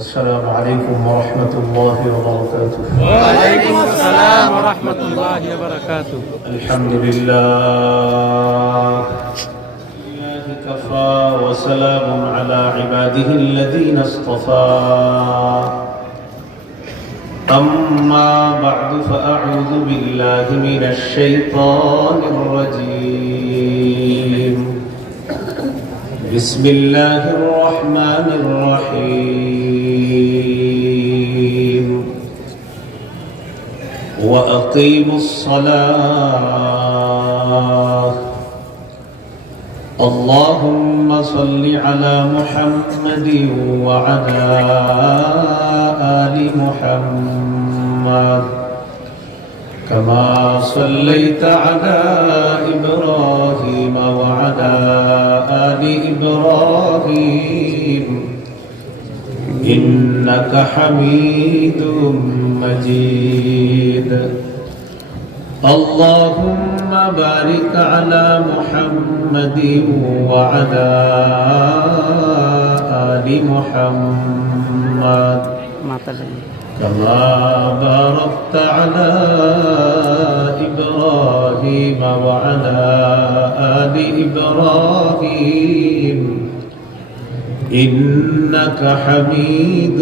السلام عليكم ورحمة الله وبركاته. وعليكم السلام ورحمة الله وبركاته. الحمد لله كفى وسلام على عباده الذين اصطفى. أما بعد فأعوذ بالله من الشيطان الرجيم. بسم الله الرحمن الرحيم. وأقيموا الصلاة. اللهم صل على محمد وعلى آل محمد كما صليت على إبراهيم وعلى آل إبراهيم إنك حميد مجيد. اللهم بارك على محمد وعلى آل محمد كما باركت على إبراهيم وعلى آل إبراهيم إنك حميد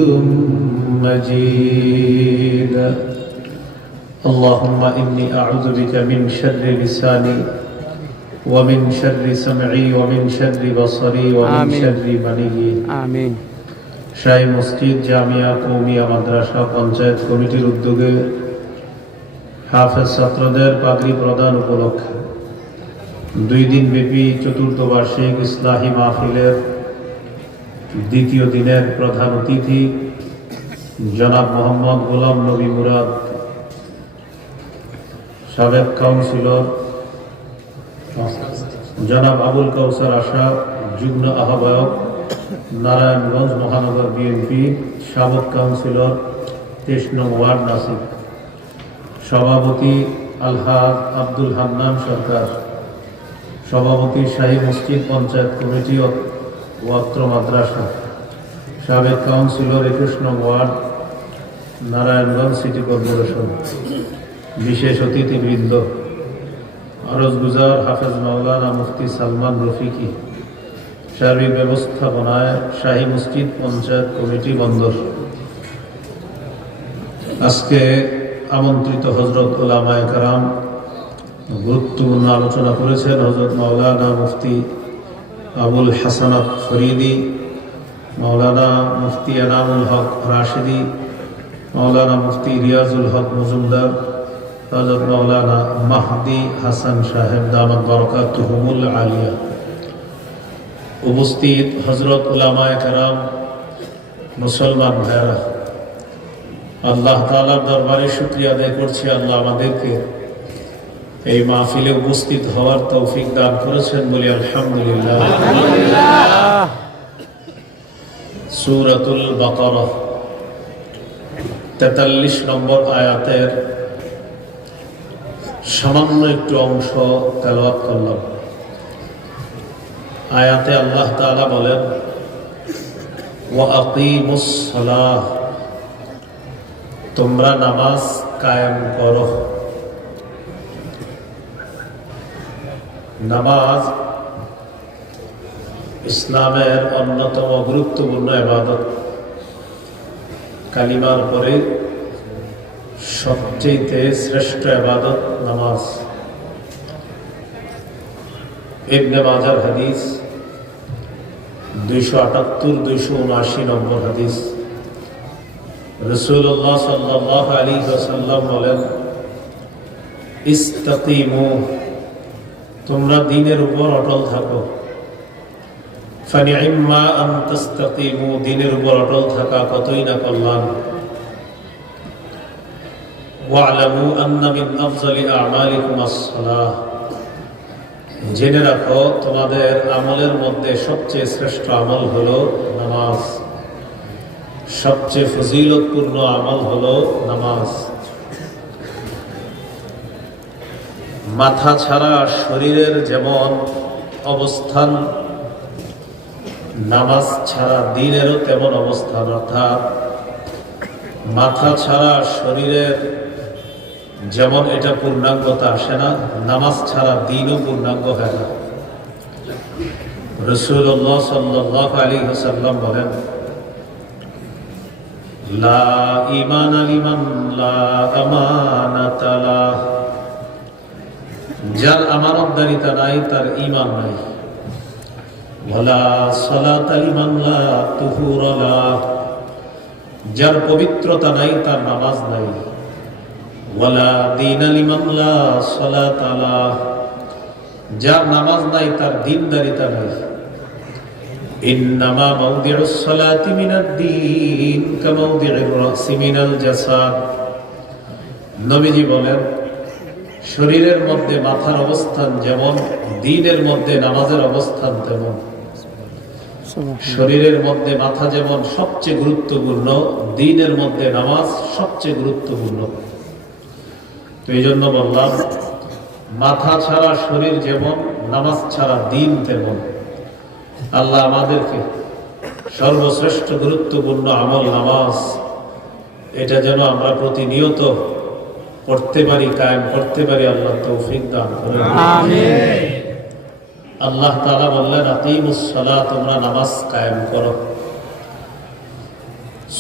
مجيد. اللهم إني أعوذ بك من شر لساني ومن شر سمعي ومن شر بصري ومن شر مني. آمين. শাহী মসজিদ জামিয়া কওমিয়া মাদ্রাসা পঞ্চায়েত কমিটির উদ্যোগে হাফেজ ছাত্রদের পাগড়ি প্রদান উপলক্ষে 2 দিন ব্যাপী চতুর্থ বার্ষিক ইসলাহী মাহফিলের দ্বিতীয় দিনের প্রধান অতিথি জনাব মোহাম্মদ গোলাম নবী মুরাদ, সাবেক কাউন্সিলর জনাব আবুল কাউসার আশা, যুগ্ম আহ্বায়ক নারায়ণগঞ্জ মহানগর বিএনপি, সাবেক কাউন্সিলর 23 নং ওয়ার্ড নাসিক, সভাপতি আলহাজ আব্দুল হান্নান সরকার, সভাপতি শাহী মসজিদ পঞ্চায়েত কমিটি ওয়াত্র মাদ্রাসা, সাবেক কাউন্সিলর 21 নং ওয়ার্ড নারায়ণগঞ্জ সিটি কর্পোরেশন, বিশেষ অতিথিবৃন্দ, আরজগুজার হাফেজ মাওলানা মুফতি সালমান রফিকি, সার্বিক ব্যবস্থাপনায় শাহী মসজিদ পঞ্চায়েত কমিটি বন্দর। আজকে আমন্ত্রিত হজরত উলামায়ে কেরাম গুরুত্বপূর্ণ আলোচনা করেছেন। হজরত মাওলানা মুফতি আবুল হাসানাত ফরিদি, মাওলানা মুফতি এনামুল হক রাশিদি, মাওলানা মুফতি রিয়াজুল হক মজুমদার, হযরত মাওলানা মাহদি হাসান সাহেব দামাত বরকাতুহুমুল আলিয়া, উপস্থিত হযরত উলামায়ে কেরাম, মুসলমান ভাইরা, আল্লাহ তাআলার দরবারে শুকরিয়া আদায় করছি। আল্লাহ আমাদেরকে এই মাহফিলে উপস্থিত হওয়ার তৌফিক দান করেছেন, বলি আলহামদুলিল্লাহ। সূরাতুল বাকারা 43 নম্বর আয়াতের সামান্য একটু অংশ তেলাওয়াত করলাম। আয়াতে আল্লাহ তাআলা বলেন, ওয়া আকিমুস সালাহ, তোমরা নামাজ কায়েম করো। নামাজ ইসলামের অন্যতম গুরুত্বপূর্ণ ইবাদত। কালিমার পরে সবচেয়ে শ্রেষ্ঠ ইবাদত নামাজ। ইবনে মাজার হাদিস 278-279 নম্বর হাদিস। রাসূলুল্লাহ সাল্লাল্লাহু আলাইহি ওয়াসাল্লাম বলেন, ইস্তাকিমু, তোমরা দ্বীনের উপর অটল থাকো। ফানি'ম্মা আন তাস্তাকিমু, দ্বীনের উপর অটল থাকা কতই না কল্যাণ। ওয়া'লামু আন্না মিন আফযালি আ'মালিকুম আস-সালাহ, জেনে রাখো তোমাদের আমলের মধ্যে সবচেয়ে শ্রেষ্ঠ আমল হলো নামাজ, সবচেয়ে ফজিলতপূর্ণ আমল হলো নামাজ। মাথা ছাড়া শরীরের যেমন অবস্থান নামাজ ছাড়া দিনেরও তেমন অবস্থান, অর্থাৎ মাথা ছাড়া শরীরের যেমন এটা পূর্ণাঙ্গতা আসে না, নামাজ ছাড়া দিনও পূর্ণাঙ্গ হয় না। রাসূলুল্লাহ সাল্লাল্লাহু আলাইহি ওয়াসাল্লাম বলেন, লা ঈমানা লিমান লা আমানাতা লাহ, যার আমানতদারিতা নাই তার ঈমান নাই। ওয়ালা সালাতা লিমান লা তুহুরা লাহ, যার পবিত্রতা নাই তার নামাজ নাই। ওয়ালা দীনা লিমান লা সালাতা লাহ, যার নামাজ নাই তার দ্বীনদারিতা নাই। ইন্নামা মাওদিউস সালাতি মিনাদ দ্বীন কামাওদিউর রাসি মিনাল জাসাদ। নবীজি বলেন, শরীরের মধ্যে মাথার অবস্থান যেমন, দ্বীনের মধ্যে নামাজের অবস্থান তেমন। শরীরের মধ্যে মাথা যেমন সবচেয়ে গুরুত্বপূর্ণ, দ্বীনের মধ্যে নামাজ সবচেয়ে গুরুত্বপূর্ণ। তো এই জন্য বললাম, মাথা ছাড়া শরীর যেমন, নামাজ ছাড়া দ্বীন তেমন। আল্লাহ আমাদেরকে সর্বশ্রেষ্ঠ গুরুত্বপূর্ণ আমল নামাজ, এটা যেন আমরা প্রতিনিয়ত পড়তে পারি, কায়েম করতে পারি। আল্লাহ তৌফিক দান করেন, আমিন। আল্লাহ তাআলা বললেন, আকিমুস সালাত, তোমরা নামাজ কায়েম করো।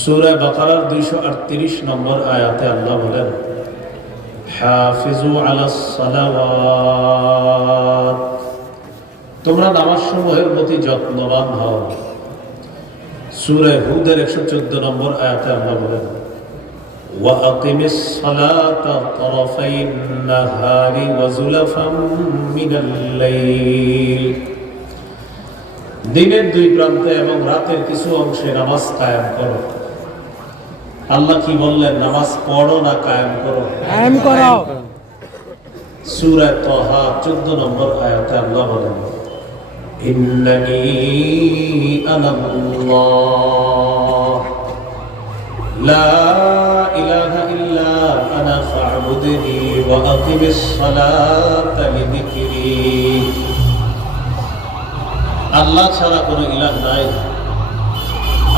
সূরা বাকারার 238 নম্বর আয়াতে আল্লাহ বলেন, হাফিজু আলাস সালাওয়াত, তোমরা নামাজ সমূহের প্রতি যত্নবান হও। সূরা হুদের 114 নম্বর আয়াতে আল্লাহ বলেন, ওয়া আকিমিস সালাতা তারাফাইন নাহারি ওয়া যুলাফাম মিনাল লাইল, দিনের দুই প্রান্তে এবং রাতের কিছু অংশে নামাজ কায়েম করো। আল্লাহ কি বললেন? নামাজ পড়ো না কায়েম করো? কায়েম করো। সূরা তাহা 14 নম্বর আয়াতে আল্লাহ বলেন, ইন্নানি আনাল্লাহ লা ইলাহা ইল্লা আনা ফা'বুদনি ওয়া আকিমিস সালাতা লিযিকরি। আল্লাহ ছাড়া কোনো ইলাহ নাই।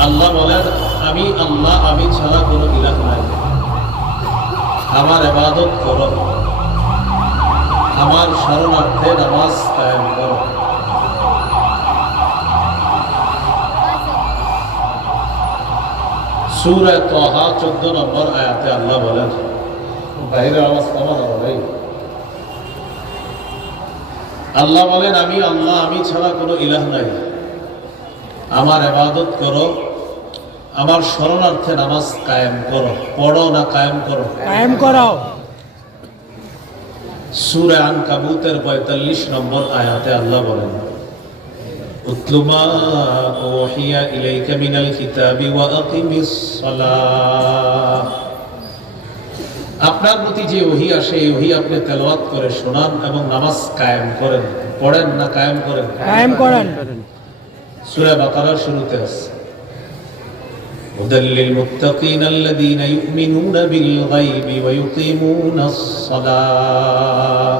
আল্লাহ বলেন, আমি আল্লাহ, আমি ছাড়া কোনো ইলাহ নাই। আমার ইবাদত করো, আমার শরণার্থে নামাজ কায়েম করো। সূরা তাহা 14 নম্বর আয়াতে আল্লাহ বলেন, বাইরের আওয়াজ কমা দাও ভাই। আল্লাহ বলেন, আমি আল্লাহ, আমি ছাড়া কোনো ইলাহ নাই। আমার ইবাদত করো, আমার শরণার্থে নামাজ কায়েম করো। পড়ো না কায়েম করো? কায়েম করো। সূরা আনকাবুতের 45 নম্বর আয়াতে আল্লাহ বলেন, উতলু মা উহিয়া ইলাইকা মিনাল কিতাবি ওয়া আকিমিস সালাহ, আপনার প্রতি যে ওহী আসে এই ওহী আপনি তেলাওয়াত করে শোনান এবং নামাজ কায়েম করেন। পড়েন না কায়েম করেন? কায়েম করেন। সূরা বাকারার শুরুতে আছে, হুদাল লিল মুত্তাকিন আল্লাযীনা ইউমিনুনা বিল গায়বি ওয়া ইউকিমুনাস সালাহ।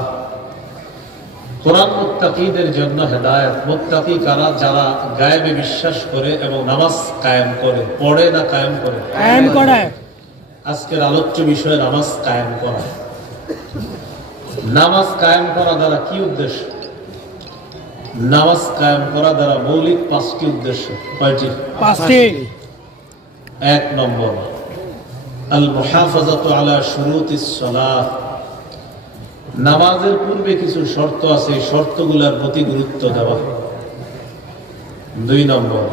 কোরআন মুত্তাকিদের জন্য হেদায়েত। মুত্তাকি কারা? যারা গায়েবে বিশ্বাস করে এবং নামাজ কায়েম করে। পড়ে না কায়েম করে? কায়েম করে। আজকের আলোচ্য বিষয় নামাজ কায়েম করা। নামাজ কায়েম করা দ্বারা কি উদ্দেশ্য? নামাজ কায়েম করা দ্বারা মৌলিক 5টি উদ্দেশ্য। কয়টি? 5টি। 1 নম্বর, আল মুহাফাজাতু আলা শুরুতিস সালাহ, নামাজের পূর্বে কিছু শর্ত আছে, এই শর্তগুলোর প্রতি গুরুত্ব দেওয়া। 2 নম্বর,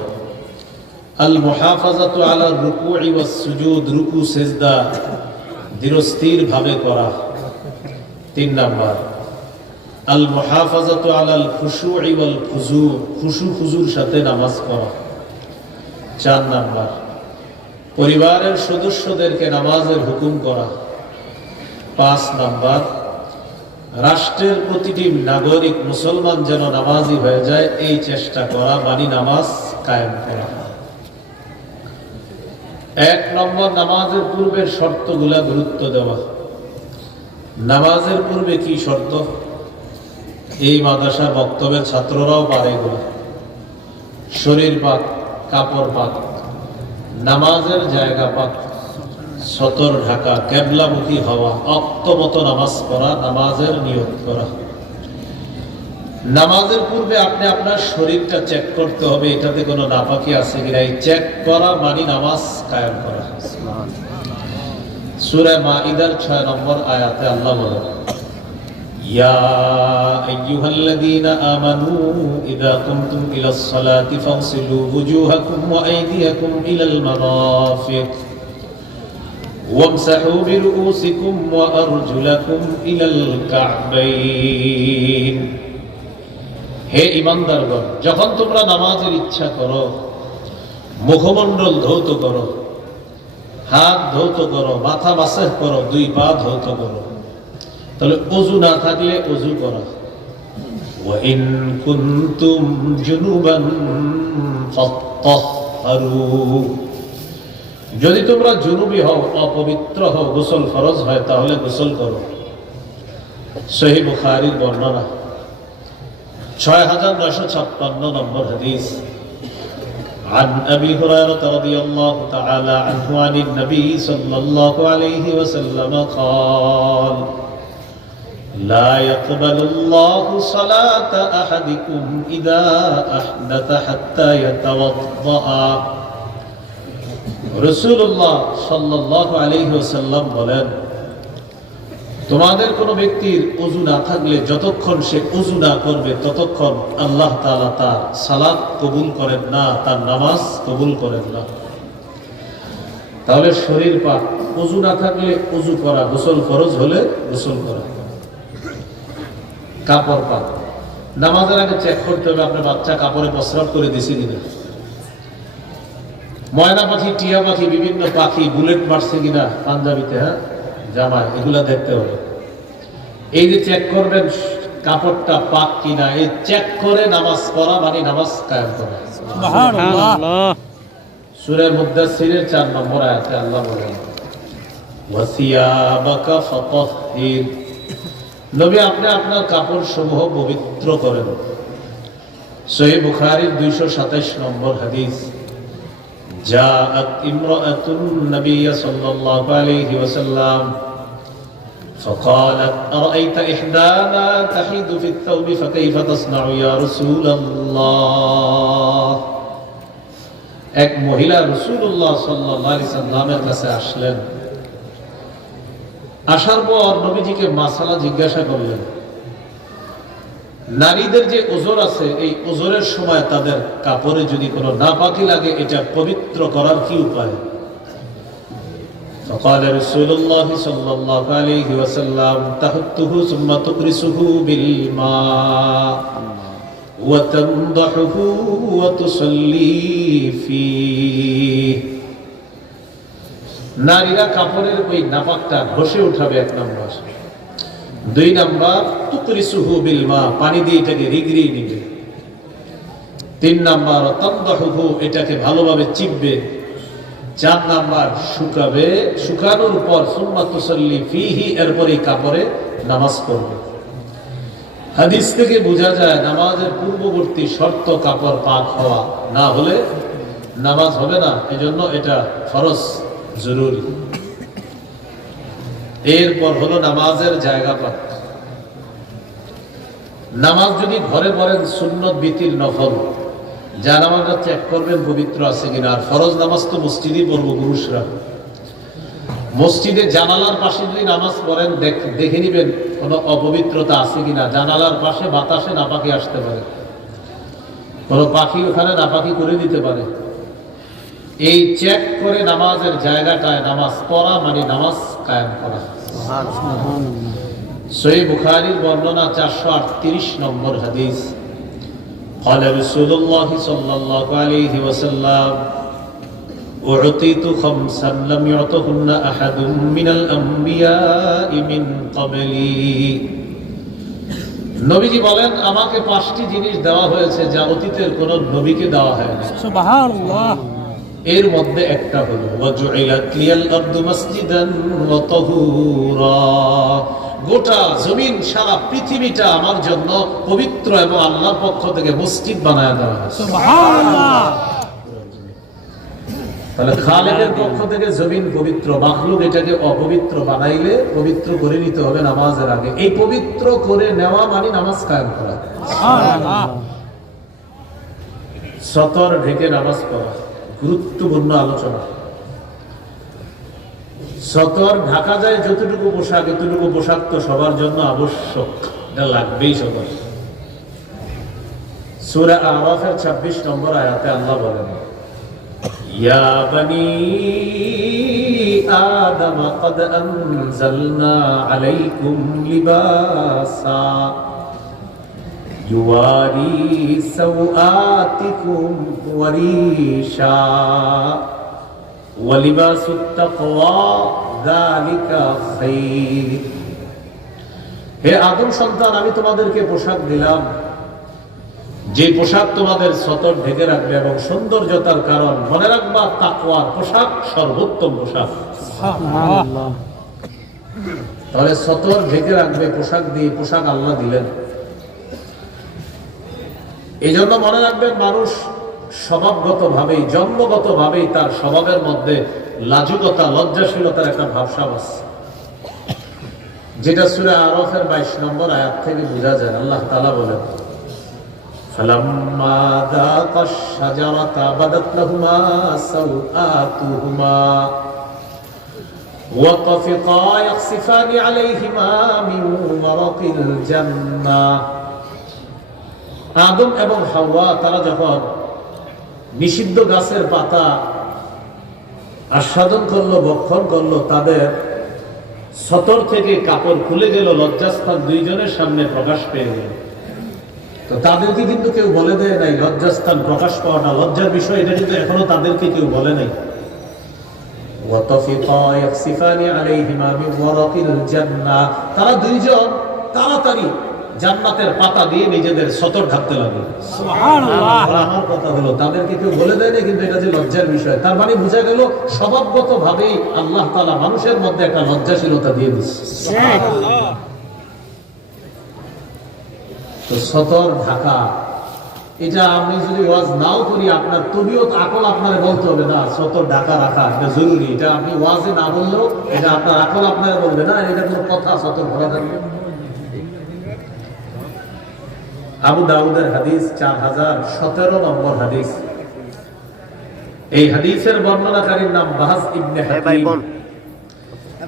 আল মুহাফাজাতু আলা রুকুই ওয়াস সুজুদ, রুকু সিজদা ধীরস্থির ভাবে করা। 3 নম্বর, আল মুহাফাজাতু আলাল খুশুই ওয়াল খুজু, খুশু খুজুর সাথে নামাজ পড়া। 4 নম্বর, পরিবারের সদস্যদেরকে নামাজের হুকুম করা। 5 নম্বর, রাষ্ট্রের প্রতিটি নাগরিক মুসলমান যেন নামাজি হয়ে যায় এই চেষ্টা করা, মানে নামাজ কায়েম করা। 1 নম্বর, নামাজের পূর্বের শর্তগুলা গুরুত্ব দেওয়া। নামাজের পূর্বে কি শর্ত? এই মাদ্রাসা বক্তব্যের ছাত্ররাও পারে এগুলো। শরীর পাক, কাপড় পাক, নামাজের জায়গা পাক, সতর ঢাকা, কেবলামুখী হওয়া, অক্তমত নামাজ পড়া, নামাজের নিয়ত করা। নামাজের পূর্বে আপনি আপনার শরীরটা চেক করতে হবে, এটাতে কোনো নাপাকি আছে কিনা। এই চেক করা মানে নামাজ কায়েম করা। সূরা মাইদার 6 নম্বর আয়াতে আল্লাহ বলেন, ইয়া আইয়ুহাল্লাযীনা আমানু ইযা কুমতুম ইলাস সালাতি ফাগসিলু ওয়ুজুহাকুম ওয়া আইদিয়াকুম ইলাল মারাফিক ওয়ামসাহু বিরুউসিকুম ওয়া আরজুলাকুম ইলাল কা'বাইন। হে ঈমানদারগণ, যখন তোমরা নামাজের ইচ্ছা করো, মুখমণ্ডল ধৌত করো, হাত ধৌত করো, মাথা মাসাহ করো, দুই পা ধৌত করো। তাহলে ওযু না থাকলে ওযু করা। ওয়া ইন কুনতুম জুনুবান ফাত্তাহহারু, যদি তোমরা জুনুবি হও, অপবিত্র হও, গোসল ফরজ হয়, তাহলে গোসল করো। সহিহ বুখারীর বর্ণনা 6956 নম্বর হাদিস। عن أبي هريرة رضي الله تعالى عنه عن النبي صلى الله عليه وسلم قال لا يقبل الله صلاة أحدكم إذا أحدث حتى يتوضأ। রাসূলুল্লাহ সাল্লাল্লাহু আলাইহি ওয়াসাল্লাম বলেন, তোমাদের কোন ব্যক্তির ওযু না থাকলে যতক্ষণ সে ওযু না করবে ততক্ষণ আল্লাহ তাআলা তার সালাত কবুল করেন না, তার নামাজ কবুল করেন না। তাহলে শরীর পাক, ওযু না থাকলে ওযু করা, গোসল ফরজ হলে গোসল করা। কাপড় পাক, নামাজের আগে চেক করতে হবে আপনার বাচ্চা কাপড়ে প্রস্রাব করে দিছে কিনা। ময়না পাখি, টিয়া পাখি, বিভিন্ন পাখি বুলেট মারছে কিনা পাঞ্জাবিতে, হ্যাঁ জামায়, এগুলা দেখতে হবে। এই যে চেক করবেন কাপড়টা পাক কিনা, এই চেক করে নামাজ পড়া মানে নামাজ কায়েম করা। সুবহানাল্লাহ। সূরা মুদাসসিরের 4 নম্বর আয়াতে আল্লাহ বলেন, ওয়াসিয়াবাকা ফাতাহহির, নবী আপনি আপনার কাপড় সমূহ পবিত্র করেন। সহিহ বুখারীর 227 নম্বর হাদিস। জাআত ইমরাআতুন নবী সাল্লাল্লাহু আলাইহি ওয়াসাল্লাম فقالت أرأيت إحدانا تحيد في الثوب فكيف تصنع يا رسول الله। এক মহিলা রাসূলুল্লাহ সাল্লাল্লাহু আলাইহি সাল্লামের কাছে আসলেন। আসার পর নবীজিকে মাসালা জিজ্ঞাসা করলেন, নারীদের যে ওজর আছে, এই ওজরের সময় তাদের কাপড়ে যদি কোনো নাপাকি লাগে, এটা পবিত্র করার কি উপায়? فقال رسول الله صلى الله عليه وسلم تحته ثم تقرصه بالماء وتنضحه وتصلي فيه। নারীরা কাপড়ের ওই নাপাকটা ঘষে উঠাবে, 1 নম্বর। 2 নম্বর তুকরিসুহু বিল মা, পানি দিয়ে এটাকে রিগড়িয়ে নিবে। 3 নম্বর তানদাহুহু, এটাকে ভালোভাবে চিপবে। 4 নাম্বার শুকাবে, শুকানোর পর সুম্মা তুসাল্লি ফিহি, এরপরে কাপড়ে নামাজ পড়বে। হাদিস থেকে বোঝা যায় নামাজের পূর্ববর্তী শর্ত কাপড় পাক হওয়া, না হলে নামাজ হবে না। এজন্য এটা ফরজ, জরুরি। এরপর হলো নামাজের জায়গা পাক। নামাজ যদি ঘরে পড়েন সুন্নত বিতির নফল, যা নামাজটা চেক করবেন পবিত্র আছে কিনা। আর ফরজ নামাজ তো মসজিদে পড়বো পুরুষরা। মসজিদে জানালার পাশে যদি নামাজ পড়েন, দেখে নিবেন কোনো অপবিত্রতা আছে কিনা। জানালার পাশে বাতাসে নাপাকি আসতে পারে, কোনো পাখি ওখানে নাপাকি করে দিতে পারে। এই চেক করে নামাজের জায়গাটায় নামাজ পড়া মানে নামাজ কায়েম করা। সহিহ বুখারীর বর্ণনা 438 নম্বর হাদিস। قال رسول الله صلى الله عليه وسلم أعطيت 5 لم يعطهن أحد من الأنبياء من قبلي। নবীজি বলেন, আমাকে 5টি জিনিস দেওয়া হয়েছে যা অতীতের কোন নবীকে দেওয়া হয়নি। সুবহানাল্লাহ। এর মধ্যে একটা হলো ওয়াজুইলাত লিয়াল আরদু মাসজিদান ওয়া তাহুরা, গোটা জমিন সারা পৃথিবীটা আমার জন্য পবিত্র এবং আল্লাহর পক্ষ থেকে মসজিদ বানায় দেওয়া হয়েছে। সুবহানাল্লাহ। তাহলে খালেকের পক্ষ থেকে জমিন পবিত্র, মাখলুক এটাকে অপবিত্র বানাইলে পবিত্র করে নিতে হবে নামাজের আগে। এই পবিত্র করে নেওয়া মানে নামাজ কায়েম করা। সুবহানাল্লাহ। সতর ঢেকে নামাজ পড়া গুরুত্বপূর্ণ আলোচনা। সতর ঢাকা যায় যতটুকু পোশাক, এতটুকু পোশাক তো সবার জন্য আবশ্যক, এটা লাগবেই সবার। সূরা আরাফের 26 নম্বর আয়াতে আল্লাহ বলেন, ইয়া বনি আদম قد أنزلنا عليكم لباسا يواري سوآتكم وريشا ولباس التقوى ذلك خير। হে আদম সন্তান, আমি তোমাদেরকে পোশাক দিলাম, যে পোশাক তোমাদের সতর ঢেকে রাখবে এবং সৌন্দর্যতার কারণ। মনে রাখবা, তাকওয়ার পোশাক সর্বোত্তম পোশাক। সুবহানাল্লাহ। তাহলে সতর ঢেকে রাখবে পোশাক দিয়ে, পোশাক আল্লাহ দিলেন। এই জন্য মনে রাখবেন, মানুষ স্বভাবগতভাবেই, জন্মগতভাবেই তার স্বভাবের মধ্যে লাজুকতা, লজ্জাশীলতার একটা ভাবসাব আছে, যেটা সূরা আরাফের 22 নম্বর আয়াত থেকে বোঝা যায়। আল্লাহ তাআলা বলেন, فلما ذاقا الشجرة بدت لهما سوآتهما وطفقا يخصفان عليهما من ورق الجنة। আদম এবং হাওয়া তারা যখন নিষিদ্ধ গাছের পাতা আস্বাদন করলো, ভক্ষণ করলো, তাদের সতর থেকে কাপড় খুলে গেল, লজ্জাস্থান দুইজনের সামনে প্রকাশ পেয়ে গেল। তো তাদেরকে কিন্তু কেউ বলে দেয় নাই লজ্জাস্থান প্রকাশ পাওয়াটা লজ্জার বিষয়, এটা কিন্তু এখনো তাদেরকে কেউ বলে নাই। তারা দুইজন তাড়াতাড়ি জান্নাতের পাতা দিয়ে নিজেদের সতর ঢাকতে লাগে। সুবহানাল্লাহ। আমার কথা হলো, তাদেরকে কেউ বলে দেয় না, কিন্তু এটা যে লজ্জার বিষয়, তার মানে বোঝা গেল স্বভাবগত ভাবেই আল্লাহ তাআলা মানুষের মধ্যে একটা লজ্জাশীলতা দিয়ে দিচ্ছে। তো সতর ঢাকা, এটা আমি যদি ওয়াজ নাও করি, আপনার তবিয়ত আকল আপনার বলতে হবে না সতর ঢাকা রাখা এটা জরুরি। এটা আপনি ওয়াজে না বললেও এটা আপনার আকল আপনার বলবে না এটা কোনো কথা, সতর ভরা থাকবে। আবু দাউদের হাদিস 4017 নম্বর হাদিস। এই হাদিসের বর্ণনাকারীর নাম বাহাস ইবনে হাকিম।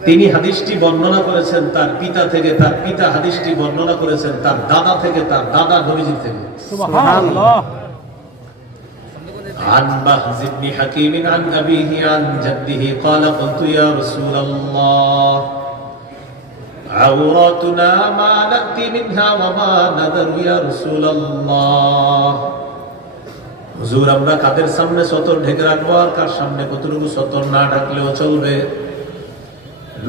তিনি হাদিসটি বর্ণনা করেছেন তার পিতা থেকে, তার পিতা হাদিসটি বর্ণনা করেছেন তার দাদা থেকে, তার দাদা নবীজি থেকে। সুবহানাল্লাহ। عن بهز بن حكيم عن أبيه عن جده قال قلت يا رسول الله عوراتنا ما نأتي منها وما نذر يا رسول الله। হুজুর, আমরা কাদের সামনে সতর ঢেকে রাখবো আর কার সামনে কতটুকু সতর না ঢাকলেও চলবে?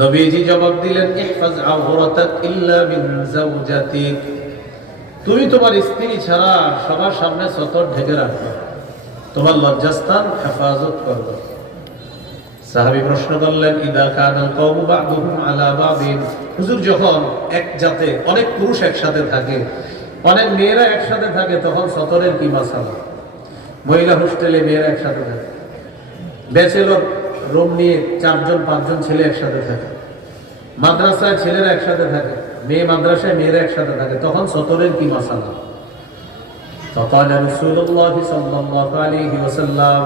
নবীজি জবাব দিলেন, ইহফাজ আওরাতাক ইল্লা মিন যাওজাতিক। তুমি তোমার স্ত্রী ছাড়া সবার সামনে সতর ঢেকে রাখবে, তোমার লজ্জাস্থান হেফাজত করবে। সাহাবী প্রশ্ন করলেন, ইদা কানাল কওমু বা'দুহুম আলা বা'দিন। হুজুর, যখন এক জাতে অনেক পুরুষ একসাথে থাকে, অনেক মেয়েরা একসাথে থাকে, তখন সতরের কি মাসালা? মহিলা হোস্টেলে মেয়েরা একসাথে থাকে, ব্যাচেলর রুম নিয়ে 4-5 ছেলে একসাথে থাকে, মাদ্রাসায় ছেলেরা একসাথে থাকে, মেয়ে মাদ্রাসায় মেয়েরা একসাথে থাকে, তখন সতরের কি মাসালা? فقال رسول الله صلى الله عليه وسلم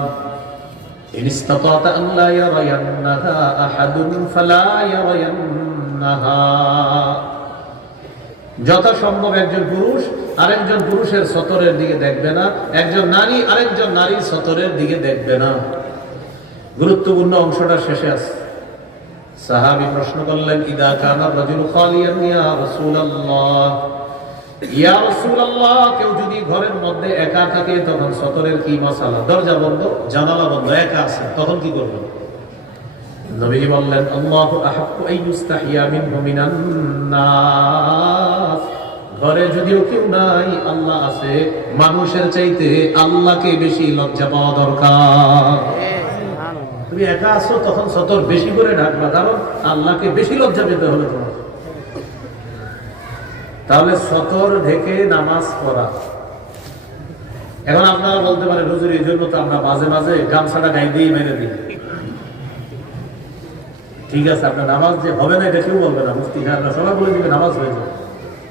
إن استطعت أن لا يرينها أحد فلا يرينها। যথাসম্ভব একজন পুরুষ আরেকজন পুরুষের সতরের দিকে দেখবে না, একজন নারী আরেকজন নারীর সতরের দিকে দেখবে না। গুরুত্বপূর্ণ অংশটা শেষে আছে। সাহাবী প্রশ্ন করলেন, ইদা কানা রাজুল খালিয়ান ইয়া রাসূলুল্লাহ, ইয়া রাসূলুল্লাহ, কেউ যদি ঘরের মধ্যে একা থাকে তখন সতরের কি মাসালা? দরজা বন্ধ, জানালা বন্ধ, একা আছে, তখন কি করবে? নবীজি বললেন, আল্লাহু আহাক্কু আন ইউস্তাহিয়া মিনহু মিনান নাস। ঘরে যদিও কেউ নাই, আল্লাহ আছে, মানুষের চাইতে আল্লাহকে বেশি লজ্জা পাওয়া দরকার। তুমি একা আছো, তখন সতর বেশি করে ঢাকবা, কারণ আল্লাহকে বেশি লজ্জা পেতে হবে তোমার। তাহলে সতর ঢেকে নামাজ পড়া। এখন আপনারা বলতে পারেন হুজুর এই জন্য তো আমরা মাঝে মাঝে গামছাটা গায়ে দিয়ে মেরে দিই। ঠিক আছে, আপনার নামাজ যে হবে না এটা কেউ বলবে না, মুফতি সাহেবরা সবাই বলে দিবে নামাজ হয়ে যাবে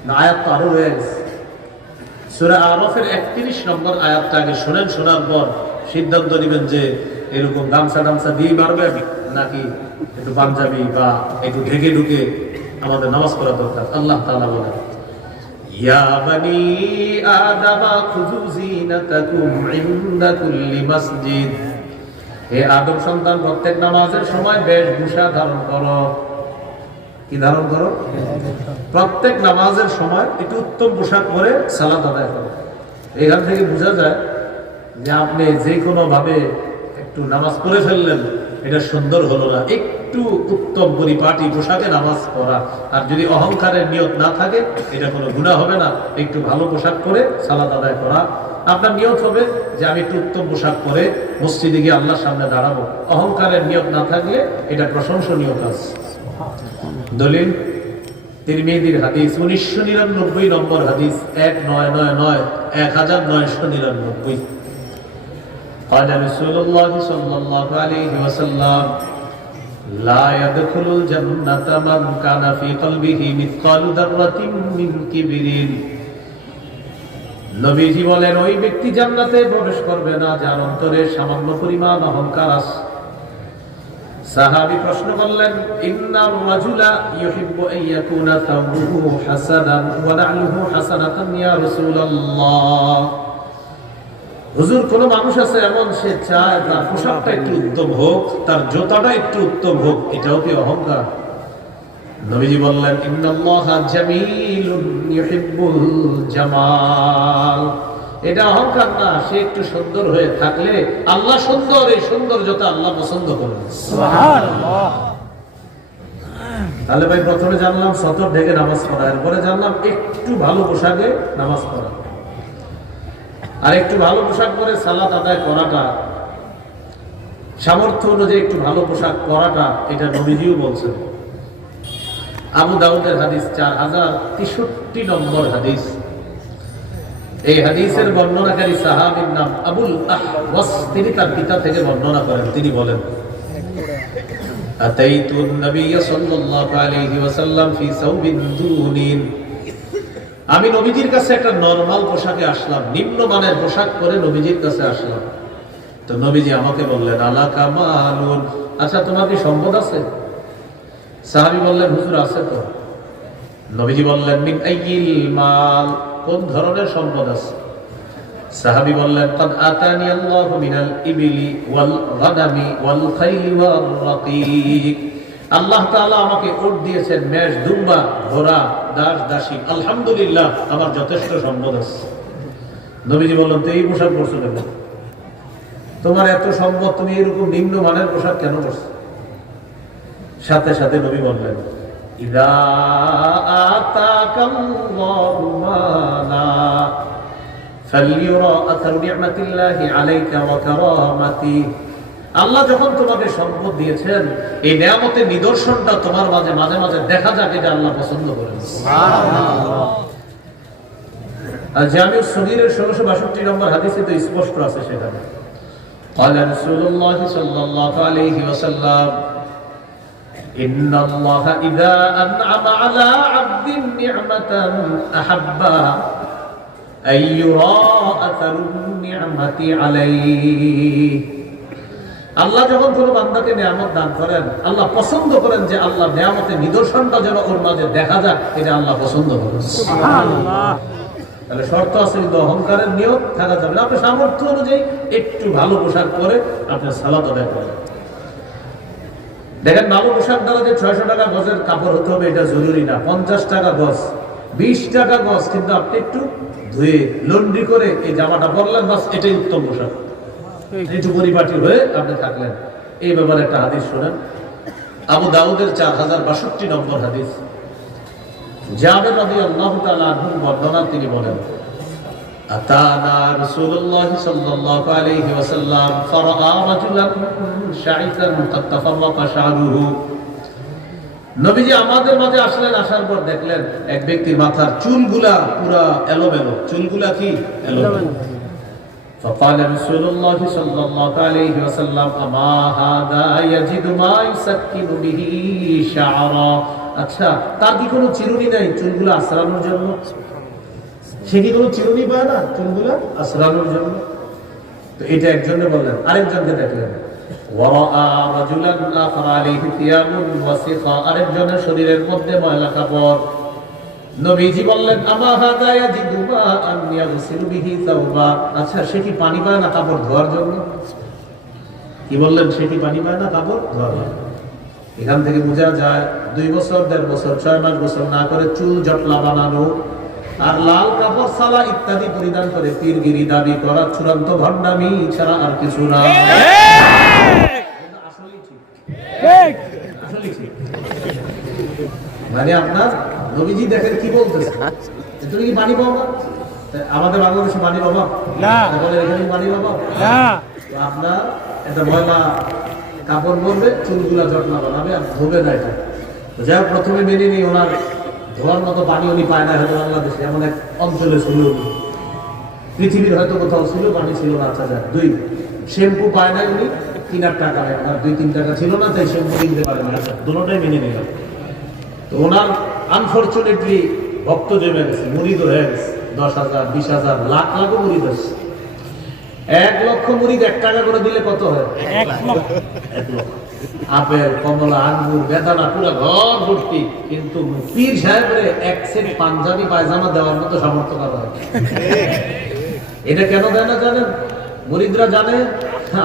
না। আয়াত তো আরো হয়ে গেছে। সূরা আরাফের 31 নম্বর আয়াতটা আগে শোনেন, শোনার পর সিদ্ধান্ত নেবেন যে এরকম গামছা দিয়ে মারবেন নাকি একটু পাঞ্জাবি বা একটু ঢেকে ঢুকে আমাদের নামাজ পড়া দরকার। আল্লাহ তাআলা বলেন, ইয়া বানি আদামা খুযু যিনাতাকুম ইনদা কুল্লি মসজিদ। হে আদম সন্তান, প্রত্যেক নামাজের সময় বেশভূষা ধারণ করো। কি ধারণ করো? প্রত্যেক নামাজের সময় একটু উত্তম পোশাক পরে সালাত আদায় করো। এখান থেকে বোঝা যায় যে আপনি যে কোনো ভাবে একটু নামাজ পড়ে ফেললেন, এটা সুন্দর হলো না। একটু উত্তম পরিপাটি পোশাকে নামাজ পড়া, আর যদি অহংকারের নিয়ত না থাকে এটা কোনো গুনাহ হবে না। একটু ভালো পোশাক পরে সালাত আদায় করা, আপনার নিয়ত হবে যে আমি একটু উত্তম পোশাক পরে মসজিদে গিয়ে আল্লাহর সামনে দাঁড়াবো। অহংকারের নিয়ত না থাকলে এটা প্রশংসনীয় কাজ। দলিল তিরমিজির হাদিস 1999 নম্বর হাদিস 1999 1999। قال رسول الله صلى الله عليه وسلم لا يدخل الجنة من كان في قلبه مثقال ذرة من كبر। নবীজি বলেন, ওই ব্যক্তি জান্নাতে প্রবেশ করবে না যার অন্তরে সামান্য পরিমাণ অহংকার আছে। সাহাবী প্রশ্ন করলেন, ইন্নার রাজুলা ইউহিব্বু আন ইয়াকুনা থাওবুহু হাসানান ওয়া না'লুহু হাসানাতান ইয়া রাসূলুল্লাহ। হুজুর, কোন মানুষ আছে এমন, সে চায় তার পোশাকটা একটু উত্তম হোক, তার জুতাটা একটু উত্তম হোক, এটাও কি অহংকার? নবীজি বললেন, ইন্নাল্লাহা জামিলুন ইউহিব্বুল জামাল। এটা অহংকার না, সে একটু সুন্দর হয়ে থাকলে আল্লাহ সুন্দর, এই সৌন্দর্যতা আল্লাহ পছন্দ করেন। সুবহানাল্লাহ। তাহলে ভাই প্রথমে জানলাম সতর ঢেকে নামাজ পড়া, এরপরে জানলাম একটু ভালো পোশাকে নামাজ পড়া। আর একটু ভালো পোশাক পরে সালাত আদায় করাটা, সামর্থ্য অনুযায়ী একটু ভালো পোশাক পরাটা, এটা নবীজিও বলছেন। আবু দাউদের হাদিস 4063 নম্বর হাদিস। এই হাদিসের বর্ণনাকারী সাহাবীর নাম আবুল আহওয়াস। তিনি তার পিতা থেকে বর্ণনা করেন। তিনি বলেন, আতাইতুন নবিয়্য সাল্লাল্লাহু আলাইহি ওয়াসাল্লাম ফি সাওবিন দুনিন। আমি নবীজির কাছে একটা নরমাল পোশাকে আসলাম, নিম্নমানের পোশাক পরে নবীজির কাছে আসলাম। তো নবীজি আমাকে বললেন, আলা কামালুন, আচ্ছা তোমার কি সম্পদ আছে? সাহাবী বললেন, হুজুর আছে তো। নবীজি বললেন, মিন আইয়িল মাল, কোন ধরনের সম্পদ আছে? সাহাবী বললেন, কাদ আতানি আল্লাহু মিনাল ইবিলি ওয়াল গানামি ওয়াল খাইলি ওয়ার রাকিক। আল্লাহ তাআলা আমাকে উট দিয়েছেন, মেষ, দুম্বা, ঘোড়া, দাস, দাসী। আলহামদুলিল্লাহ, আমার যথেষ্ট সম্পদ আছে। নবীজি বললেন, তো এই পোশাক পরছো কেন? তোমার এত সম্পদ, তুমি এরকম নিম্নমানের পোশাক কেন পরছো? সাথে সাথে নবী বললেন, ইযা আতাকাল্লাহু মালা ফালইউরা আথারু নি'মাতিল্লাহি আলাইকা ওয়া কারামাতি। আল্লাহ যখন তোমাকে সম্পদ দিয়েছেন, এই নিয়ামতের নিদর্শনটা তোমার মাঝে মাঝে মাঝে দেখা যাক, এটা আল্লাহ পছন্দ করেন। সুবহানাল্লাহ। আর জামিউস সগীরের 1662 নম্বর হাদিসে তো স্পষ্ট আছে সেখানে। قال رسول الله صلى الله عليه وسلم إن الله إذا أنعم على عبد نعمة أحب أن يرى أثر النعمة عليه। আল্লাহ যখন কোনো বান্দাকে নিয়ামত দান করেন, আল্লাহ পছন্দ করেন যে আল্লাহ নিয়ামতের নিদর্শনটা যেন ওর মাঝে দেখা যায়, এটা আল্লাহ পছন্দ করেন। সুবহানাল্লাহ। তাহলে শর্ত আছে, কিন্তু অহংকারের নিয়ত থাকা যাবে না। আপনার সামর্থ্য অনুযায়ী একটু ভালো পোশাক পরে আপনার সালাত আদায় করেন। দেখেন, ভালো পোশাক দ্বারা যে 600 টাকা গজের কাপড় হতে হবে এটা জরুরি না। 50 টাকা গজ, 20 টাকা গজ, কিন্তু আপনি একটু ধুয়ে লন্ড্রি করে এই জামাটা পরলেন, বাস, এটাই উত্তম পোশাক। একটু পরিপাটি হয়ে আপনি থাকলেন। এই ব্যাপারে একটা হাদিস শোনেন, আবু দাউদের 4062 নম্বর হাদিস। জাবের রাদিয়াল্লাহু তাআলা আনহু বর্ণনা, তিনি বলেন, আতানা রাসূলুল্লাহ সাল্লাল্লাহু আলাইহি ওয়াসাল্লাম ফারাআ রাজুলান শাইতান কাদ তাফাররাকা শা'রুহু। নবীজি আমাদের মাঝে আসলেন, আসার পর দেখলেন এক ব্যক্তির মাথার চুলগুলা পুরা এলোমেলো, চুলগুলা কি এলোমেলো। فقال رسول الله صلى الله عليه وسلم اما هذا يجد ما يسكن به شعرا। আচ্ছা, তার কি কোনো চিরুনি নাই চুলগুলো আঁচড়ানোর জন্য? সে কি কোনো চিরুনি পায় না চুলগুলো আঁচড়ানোর জন্য? তো এটা একজনে বললেন। আরেকজনকে দেখলেন ওয়ারা রাজুলান আখরা আলাইহি থিয়াবুন ওয়াসিখা, আরেকজনের শরীরের মধ্যে ময়লা কাপড়। নবীজি বললেন আমা হাদা ইয়াজিদু মা আন ইয়াগসিলু বিহি তাওবা। আচ্ছা, সে কি পানি পায় না কাপড় ধোয়ার জন্য? কি বললেন? সে কি পানি পায় না কাপড় ধোয়ার জন্য? এখান থেকে বোঝা যায় 2 বছর 1.5 বছর 6 মাস গোসল না করে চুল জটলা বানানো আর লাল কাপড় সালা ইত্যাদি পরিধান করে পীরগিরি দাবি করা চূড়ান্ত ভণ্ডামি ছাড়া আর কিছু না। আসলেই ঠিক, আসলেই ঠিক। মানে আপনার নবীজি দেখেন কি বলতেছে, তুমি কি পানি পাও না? আমাদের বাংলাদেশে পানি পাবো না, এখানে পানি পাবো না। তো আপনার একটা ময়লা কাপড় পরবে, চুলগুলা জটলা বানাবে আর ধোবে না। এটা যাই হোক, প্রথমে মেনে নিই ওনার ধোয়ার মতো পানি উনি পায় না হয়তো বাংলাদেশে, এমন এক অঞ্চলে ছিল, পৃথিবীর হয়তো কোথাও ছিল পানি ছিল না। আচ্ছা যাক, 2 শ্যাম্পু পায় না উনি, কেনার টাকা নেই, আর 2-3 টাকা ছিল না, তাই শ্যাম্পু কিনতে পারে না। আচ্ছা, দুটোটাই মেনে নিলাম। তো ওনার আনফরচুনেটলি ভক্ত জমে গেছে, মুরিদ হয়ে গেছে, 10,000 20,000 লাখ লাখও মুরিদ আছে। 1 লক্ষ মুরিদ 1 টাকা করে দিলে কত হয়? 1 লক্ষ। আপেল, কমলা, আঙ্গুর, বেদানা পুরো ঘর ভর্তি, কিন্তু পীর সাহেবের 1 সেট পাঞ্জাবি পায়জামা দেওয়ার মতো সামর্থ্য করা হয়। এটা কেন দেয় না জানেন? মুরিদরা জানে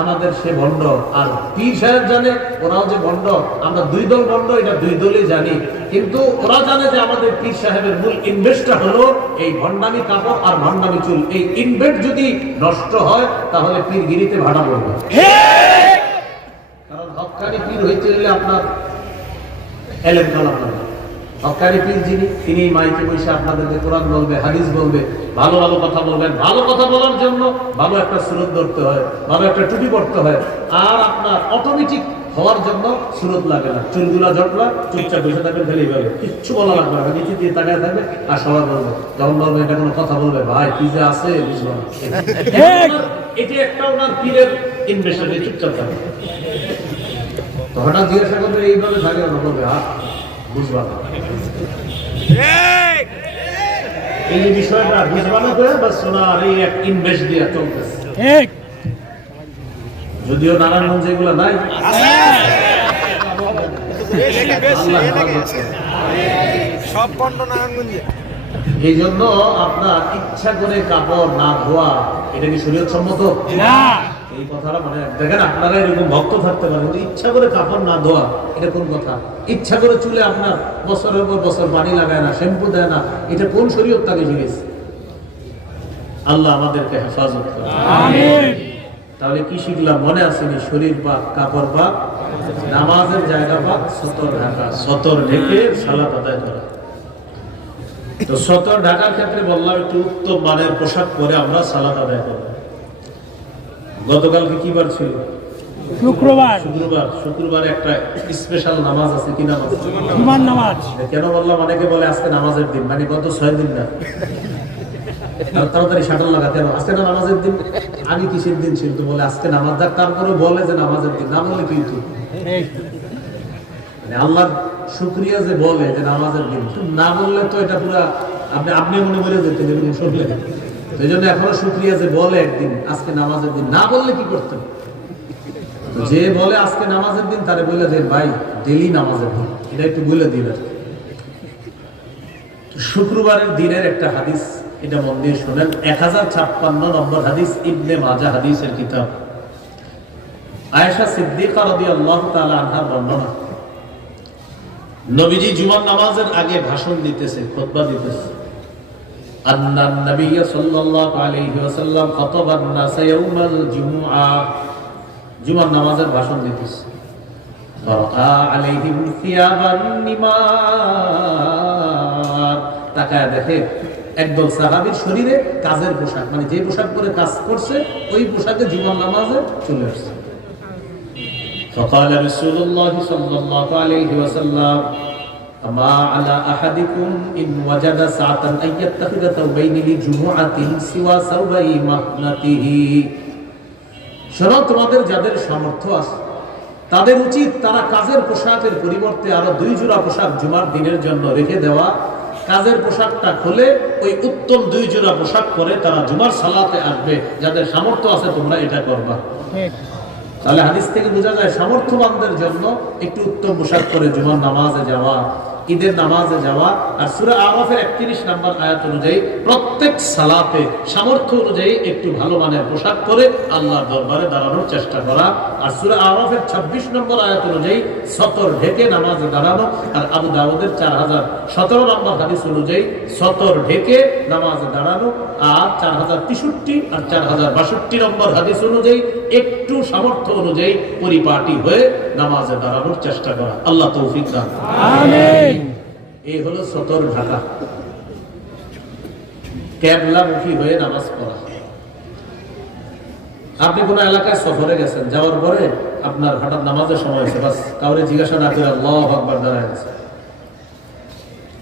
আমাদের সে ভণ্ড, আর পীর সাহেব জানে ওরাও যে ভণ্ড। আমরা 2 দল ভণ্ড, এটা 2 দলই জানি, কিন্তু ওরা জানে যে আমাদের পীর সাহেবের মূল ইনভেস্টটা হলো এই ভণ্ডামি কাপড় আর ভণ্ডামি চুল। এই ইনভেস্ট যদি নষ্ট হয় তাহলে পীরগিরিতে ভাড়া পড়বে। কারণ হক্কানি পীর হইতে হলে আপনার এলেম কালাম লাগবে। হক্কানি পীর যিনি, তিনি মাইকে বসে আপনাদেরকে কোরআন বলবে, হাদিস বলবে, ভালো ভালো কথা বলবেন। ভালো কথা বলার জন্য ভালো একটা সুরত ধরতে হয়, ভালো একটা টুপি পড়তে হয়, আর আপনার অটোমেটিক হওয়ার জন্য সুরত লাগে না। চুলগুলা জটলা, চুপচাপ বসে থাকবেন, ফেলেই বলে, কিচ্ছু বলা লাগবে না, নিচে দিয়ে তাকায় থাকবে আর সবাই বলবে। যখন বলবে এটা কোনো কথা বলবে, ভাই কি যে আছে বুঝলাম। এটি একটা ওনার পীরের ইনভেস্টমেন্ট, চুপচাপ থাকবে। তো হঠাৎ জিজ্ঞাসা করবে এইভাবে থাকে, বলবে হ্যাঁ বুঝবা না, এই যে বিষয়টা বুঝবা না করে বাস ওনার এই এক ইনভেস্ট দিয়ে চলতেছে। যদিও নারায়ণগঞ্জ এগুলো নাই, সব বন্ধ নারায়ণগঞ্জে। এই জন্য আপনার ইচ্ছা করে কাপড় না ধোয়া, এটা কি শরীয়ত সম্মত না? এই কথাটা মানে দেখেন, আপনারা এরকম ভক্ত থাকতে পারেন, কিন্তু ইচ্ছা করে কাপড় না ধোয়া এটা কোন কথা? ইচ্ছা করে চুলে আপনার বছরের পর বছর পানি লাগায় না, শ্যাম্পু দেয় না, এটা কোন শরীয়ত তাকে শিখেছে? আল্লাহ আমাদেরকে হেফাজত করে, আমিন। তাহলে কি শিখলাম মনে আসেনি? শরীর পাক, কাপড় পাক, নামাজের জায়গা পাক, সতর ঢাকা, সতর ঢেকে সালাত আদায় করা। তো সতর ঢাকার ক্ষেত্রে বললাম একটু উত্তম মানের পোশাক পরে আমরা সালাত আদায় করব। গতকালকে কি বার ছিল? শুক্রবার। শুক্রবার একটা স্পেশাল নামাজ আছে। কি নামাজ? জুমার নামাজ। কেন বললাম? অনেকে বলে আজকে নামাজের দিন, মানে গত 6 দিন না, তাড়াতাড়ি শাটল লাগা। কেন আজকে না নামাজের দিন? আমি কিসের দিন ছিল? তো বলে আজকে নামাজ। যাক, তারপরে বলে যে নামাজের দিন, না বলে কিন্তু মানে আল্লাহর শুকরিয়া যে বলে যে নামাজের দিন, না বললে তো এটা পুরা আপনি মনে করে যেতেন এরকম শুনলে। এই জন্য এখনো শুকরিয়া যে বলে একদিন আজকে নামাজের দিন, না বললে কি করতেন? যে বলে আজকে নামাজের দিন তারে বলে দেন ভাই ডেলি নামাজের দিন, এটা একটু বলে দিবেন। শুক্রবারের দিনের একটা হাদিস, এটা মন দিয়ে শোনেন। 1056 নম্বর হাদিস, ইবনে মাজাহ হাদিসের কিতাব। আয়েশা সিদ্দিকা রাদিয়াল্লাহু তাআলা আনহা বর্ণনা, নবীজি জুমার নামাজের আগে ভাষণ দিতেছে, খুতবা দিতেছে। আন্নান নবী সাল্লাল্লাহু আলাইহি ওয়াসাল্লাম খাতাবান নাস ইয়াউমাল জুমআ, জুমার নামাজের ভাষণ দিতেছে। ফারা আলাইহিম সিয়াবান নিমার, তাকায় দেখে একদল সাহাবীর শরীরে কাজের পোশাক, মানে যে পোশাক পরে কাজ করছে ওই পোশাকে জুমার নামাজে চলে আসছে। فقال رسول الله صلى الله عليه وسلم, মা আলা আহাদিকুম ইন ওয়াজাদা সাআতান আইয়াত্তাখিযা তাওবাইনি লিজুমুআতিন সিওয়া সাওবাই মাহনাতিহি। শোনো, তোমাদের যাদের সামর্থ্য আছে তাদের উচিত তারা কাজের পোশাকের পরিবর্তে আরো 2 জোড়া পোশাক জুমার দিনের জন্য রেখে দেওয়া। কাজের পোশাকটা খুলে ওই উত্তম 2 জোড়া পোশাক পরে তারা জুমার সালাতে আসবে। যাদের সামর্থ্য আছে তোমরা এটা করবা। তাহলে হাদিস থেকে বোঝা যায় সামর্থ্যবানদের জন্য একটু উত্তম পোশাক পরে জুমার নামাজে যাওয়া, ঈদের নামাজে যাওয়া। আর সূরা আরাফের 31 নম্বর আয়াত অনুযায়ী প্রত্যেক সালাতে সামর্থ্য অনুযায়ী একটু ভালো মানের পোশাক পরে আল্লাহর দরবারে দাঁড়ানোর চেষ্টা করা। আর সূরা আরাফের 26 নম্বর আয়াত অনুযায়ী সতর ঢেকে নামাজে দাঁড়ানো। আর আবু দাউদের 4017 নম্বর হাদিস অনুযায়ী সতর ঢেকে নামাজে দাঁড়ানো। আর 4063 আর 4062 নম্বর হাদিস অনুযায়ী একটু সামর্থ্য অনুযায়ী পরিপাটি হয়ে নামাজে দাঁড়ানোর চেষ্টা করা। আল্লাহ তৌফিক দান। আমিন। এই হলো সতর ঢাকা, কিবলামুখী হয়ে নামাজ পড়া। আপনি কোন এলাকায় সফরে গেছেন, যাওয়ার পরে আপনার হঠাৎ নামাজের সময় হয়েছে, বাস কাউরে জিজ্ঞাসা না করে আল্লাহু আকবার দাঁড়ায় গেছে।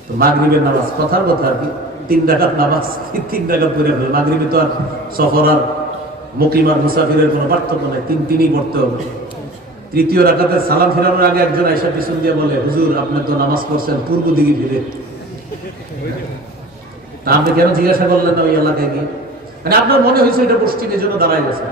তো মাগরিবের নামাজ, কথার কথা আর কি, 3 রাকাত নামাজ 3 রাকাত পড়ে ফেলে। মাগরিবে তো আর সফর আর মুকিম আর মুসাফিরের কোনো পার্থক্য নেই, 3 পড়তে হবে। 3য় রাকাতে সালাম ফেরানোর আগে একজন আয়েশা পিছন দিয়ে বলে, হুজুর আপনি তো নামাজ পড়ছেন পূর্ব দিকে ফিরে, তা আপনি কেন জিজ্ঞাসা করলেন না ওই এলাকায় গিয়ে? মানে আপনার মনে হয়েছে এটা পশ্চিম, এই জন্য দাঁড়ায় গেছে।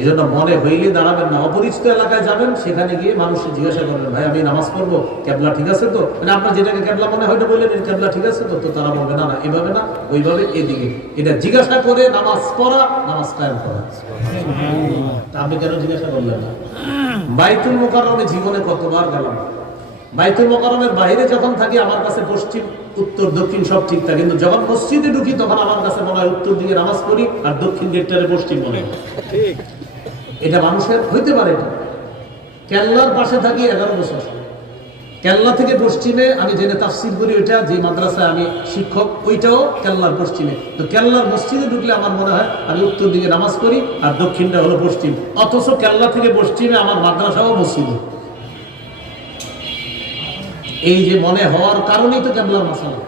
এই জন্য মনে হইলে দাঁড়াবেন না। অপরিচিত এলাকায় যাবেন, সেখানে গিয়ে মানুষকে জিজ্ঞাসা করবেন, ভাই আমি নামাজ পড়বো, কেবলা ঠিক আছে তো? মানে আপনার যেটাকে কেবলা মনে হয় বললেন কেবলা ঠিক আছে তো? তো তারা বলবে না না এভাবে না, ওইভাবে এদিকে। এটা জিজ্ঞাসা করে নামাজ পড়া, নামাজ কায়েম করা। আপনি কেন জিজ্ঞাসা করলেন না? বাইতুল মুকাররমে জীবনে কতবার গেলাম। বাইতুল মুকাররমের বাইরে যখন থাকি আমার কাছে পশ্চিম উত্তর দক্ষিণ সব ঠিক থাকে, কিন্তু যখন মসজিদে ঢুকি তখন আমার কাছে মনে হয় উত্তর দিকে নামাজ পড়ি আর দক্ষিণ গেটটারে পশ্চিম মনে হয়। এটা মানুষের হইতে পারে। এটা কেল্লার পাশে থাকি 11 বছর। কেল্লা থেকে পশ্চিমে আমি জেনে তাফসীর করি, ওইটা যে মাদ্রাসায় আমি শিক্ষক ওইটাও কেল্লার পশ্চিমে। তো কেল্লার মসজিদে ঢুকলে আমার মনে হয় আমি উত্তর দিকে নামাজ পড়ি আর দক্ষিণটা হলো পশ্চিম। অথচ কেল্লা থেকে পশ্চিমে আমার মাদ্রাসাও মসজিদে। এই যে মনে হওয়ার কারণেই তো কেবলার মাসালা।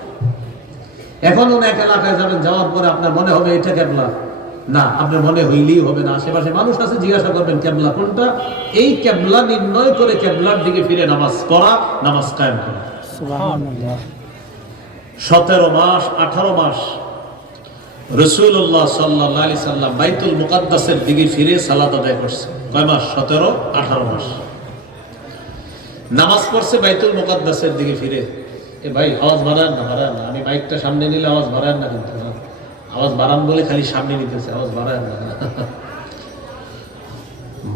এখন অনেক এলাকায় যাবেন, যাওয়ার পরে আপনার মনে হবে এটা কেবলা না, আপনার মনে হইলেই হবে না। আশেপাশে মানুষ আছে, জিজ্ঞাসা করবেন কেবলা কোনটা। এই কেবলা নির্ণয় করে কেবলার দিকে ফিরে নামাজ পড়া, নামাজ কায়েম করা। সুবহানাল্লাহ। 17 মাস 18 মাস রাসূলুল্লাহ সাল্লাল্লাহু আলাইহি সাল্লাম বাইতুল মুকাদ্দাসের দিকে ফিরে সালাত আদায় করছে। কয় মাস? 17-18 মাস নামাজ পড়ছে বাইতুল মুকাদ্দাসের দিকে ফিরে। এ ভাই আওয়াজ বাড়ান না, বাড়ান না। আমি মাইকটা সামনে নিলে আওয়াজ বাড়ান না, কিন্তু আওয়াজ বাড়ান বলে খালি সামনে নিতেছে, আওয়াজ বাড়ান না।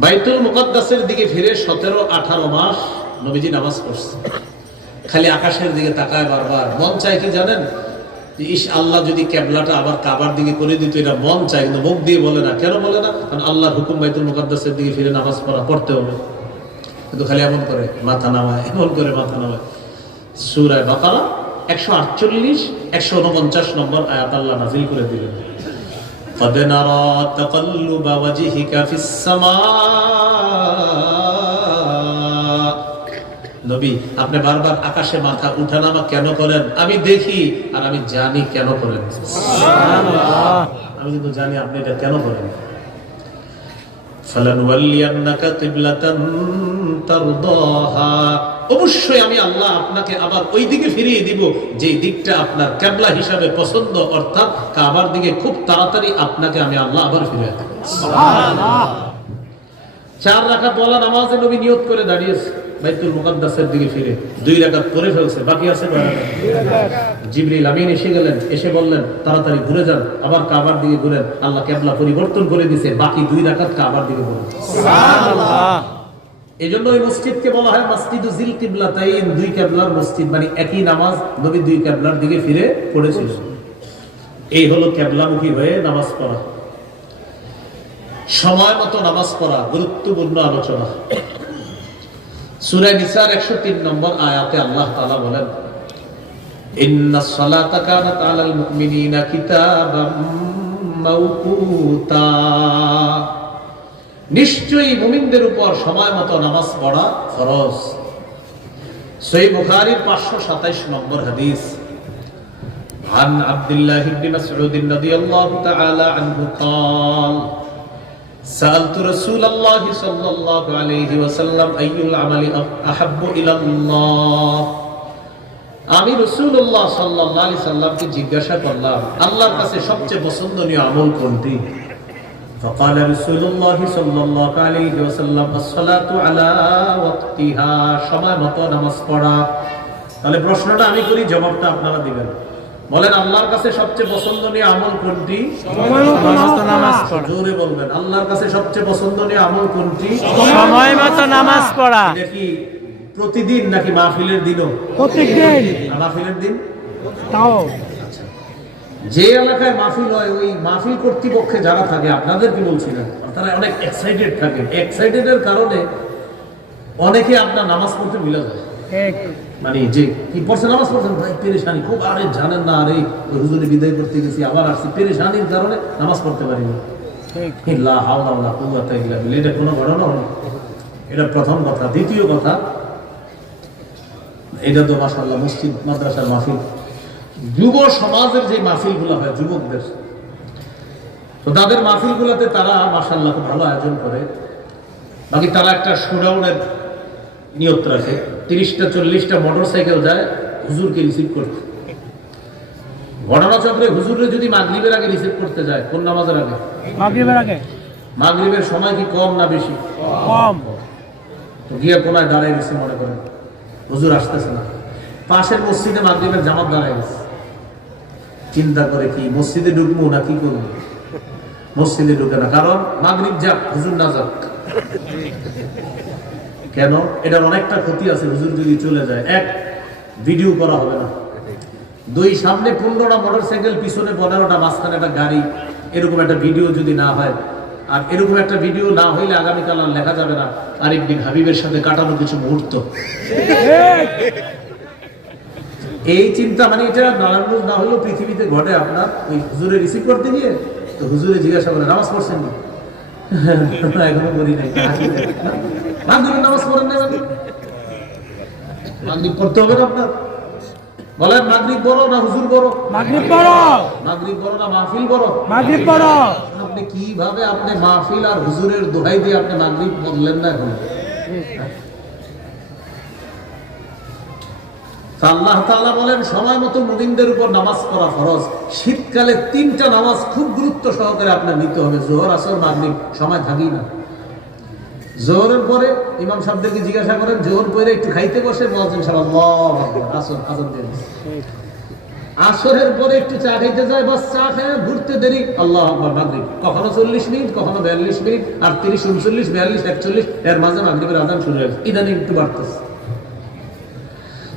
বাইতুল মুকাদ্দাসের দিকে ফিরে 17-18 মাস নবীজি নামাজ পড়ছে। খালি আকাশের দিকে তাকায় বারবার। মন চায় কি জানেন? ইস আল্লাহ যদি কেবলাটা আবার কাবার দিকে করে দিত, এটা মন চায়, কিন্তু মুখ দিয়ে বলে না। কেন বলে না? কারণ আল্লাহর হুকুম বাইতুল মুকাদ্দাসের দিকে ফিরে নামাজ পড়তে হবে। কিন্তু খালি এমন করে মাথা নামায়, এমন করে মাথা নামায়। সূরা বাকারা 148-149 নম্বর আয়াত আল্লাহ নাযিল করে দিলেন, قد نرى تقلب وجهك في السماء। নবী আপনি বারবার আকাশে মাথা উঠানামা কেন করেন? আমি দেখি আর আমি জানি কেন করেন। সুবহানাল্লাহ। আমি কিন্তু জানি আপনি এটা কেন করেন। ফালানুওয়াল্লিয়ান্নাকা কিবলাতান তারদাহা। অবশ্যই আমি আল্লাহ আপনাকে আবার ওই দিকে ফিরিয়ে দিব যে দিকটা আপনার কিবলা হিসাবে পছন্দ, অর্থাৎ কাবার দিকে খুব তাড়াতাড়ি আপনাকে আমি আল্লাহ আবার ফিরিয়ে দেব। সুবহানাল্লাহ। 4 রাকাত ওয়ালা নামাজে নবী নিয়ত করে দাঁড়িয়েছে বাইতুল মুকাদ্দাসের দিকে ফিরে। 2 রাকাত পড়ে ফেলছে, বাকি আছে 2 রাকাত। জিবরিল আমিন এসে গেলেন, এসে বললেন তাড়াতাড়ি ঘুরে যান, আবার কাবার দিকে ঘুরেন। আল্লাহ কিবলা পরিবর্তন করে দিয়েছে, বাকি 2 রাকাত কাবার দিকে ঘুরেন। সুবহানাল্লাহ। এজন্য এই মসজিদকে বলা হয় মসজিদু জিল কিবলাতাইন, 2 কিবলার মসজিদ। মানে একই নামাজ নবী 2 কিবলার দিকে ফিরে পড়েছিল। এই হলো কিবলামুখী হয়ে নামাজ পড়া, সময় মতো নামাজ পড়া, গুরুত্বপূর্ণ আলোচনা। সূরা নিসার 103 নম্বর আয়াতে আল্লাহ তাআলা বলেন, ইন্নাস সালাতা কানাত আলাল মুমিনিনা কিতাবাম মাওকুতা। নিশ্চয়ই মুমিনদের উপর সময় মতো নামাজ পড়া ফরজ। সহিহ বুখারীর 527 নম্বর হাদিস। عن عبد الله بن مسعود رضي الله تعالى عنه قال سألت رسول الله صلى الله عليه وسلم أي العمل أحب إلى الله আমি রাসূলুল্লাহ সাল্লাল্লাহু আলাইহি সাল্লামকে জিজ্ঞাসা করলাম আল্লাহর কাছে সবচেয়ে পছন্দনীয় আমল কোনটি? فقال رسول الله صلى الله عليه وسلم الصلاة على وقتها সময় মতো নামাজ পড়া। তাহলে প্রশ্নটা আমি করি, জবাবটা আপনারা দিবেন। বলেন আল্লাহর কাছে সবচেয়ে পছন্দনীয় আমল কোনটি? সময় মতো নামাজ পড়া। জোরে বলবেন, আল্লাহর কাছে সবচেয়ে পছন্দনীয় আমল কোনটি? সময় মতো নামাজ পড়া। এটা কি প্রতিদিন নাকি মাহফিলের দিনও? প্রত্যেকদিন। মাহফিলের দিন তাও যে এলাকায় মাহফিল হয় ওই মাহফিল কর্তৃপক্ষে যারা থাকে, আপনাদের কি বলছিলেন, তারা অনেক এক্সাইটেড থাকে। এক্সাইটেডের কারণে অনেকে আপনার নামাজ পড়তে মিলে যায়। মানে যে কি পড়ছে নামাজ পড়ছেন ভাই পেরেশানি খুব, আরে জানেন না, আরে হুজুরে বিদায় করতে গেছি আবার আসছি, পেরেশানির কারণে নামাজ পড়তে পারিনি। লা হাওলা ওয়ালা কুওয়াতা ইল্লা বিল্লাহ। এটা কোনো ঘটনা হলো? এটা প্রথম কথা। দ্বিতীয় কথা, এটা তো মাশাআল্লাহ মসজিদ মাদ্রাসার মাহফিল, যুব সমাজের যে মাহফিলগুলো হয় যুবকদের, তো তাদের মাহফিলগুলোতে তারা মাশাআল্লাহ খুব ভালো আয়োজন করে। বাকি তারা একটা শোডাউনের নিয়ত রাখে, 30টা 40টা মোটরসাইকেল যায় হুজুরকে রিসিভ করতে। ঘটনাচক্রে হুজুরে যদি মাগরিবের আগে রিসিভ করতে যায়, কোন নামাজের আগে? মাগরিবের আগে। মাগরিবের সময় কি কম না বেশি? কম। তো গিয়ে কোনায় দাঁড়ায় গেছে, মনে করেন হুজুর আসতেছে না, পাশের মসজিদে মাগরিবের জামাত দাঁড়ায় গেছে। চিন্তা করে কি মসজিদে ঢুকবো না কি করবো? মসজিদে ঢুকে না, কারণ মাগরিব যাক হুজুর না যাক। কেন? এটার অনেকটা ক্ষতি আছে। হুজুর যদি চলে যায়, এক, ভিডিও করা হবে না, দুই, সামনে 15টা মোটরসাইকেল, পিছনে 15টা, মাঝখানে একটা গাড়ি, এরকম একটা ভিডিও যদি না হয়, আর এরকম একটা ভিডিও না হইলে আগামীকাল আর লেখা যাবে না আরিফ বিন হাবিবের সাথে কাটানো কিছু মুহূর্ত। এই চিন্তা, মানে এটা নারায়ণগঞ্জ না হলেও পৃথিবীতে ঘটে। আপনার ওই হুজুরে রিসিভ করতে গিয়ে তো হুজুরে জিজ্ঞাসা করে নামাজ পড়ছেন না? এখনো করি নাই। মাগরিবের নামাজ পড়েন না? মাগরিব পড়তে হবে না আপনার? বলেন মাগরিব বড় না হুজুর বড়? মাগরিব বড়। মাগরিব বড় না মাহফিল বড়? মাগরিব বড়। আপনি কিভাবে আপনি মাহফিল আর হুজুরের দোহাই দিয়ে আপনি মাগরিব বললেন না এখন? আল্লাহ তাআলা বলেন সময় মতো মুমিনদের উপর নামাজ পড়া ফরজ। শীতকালে 3টা নামাজ খুব গুরুত্ব সহকারে আপনার নিতে হবে, যোহর, আসর, মাগরিব। সময় থাকি না। যোহরের পরে ইমাম সাহেবদেরকে জিজ্ঞাসা করেন, যোহর পরে একটু খাইতে বসে, মুয়াজ্জিন সাহেব আল্লাহু আকবার, আসর আযান দিয়ে দিছে। আসরের পরে একটু চা খাইতে যায়, বাস চা খেয়ে ঘুরতে দেরি, আল্লাহু আকবার, মাগরিব। কখনো 40 মিনিট, কখনো 42 মিনিট, 38, 39, 42, 41, এর মাঝে মাগরিবের আযান শুরু হয়েছে। ইদানিং একটু বাড়তেছে।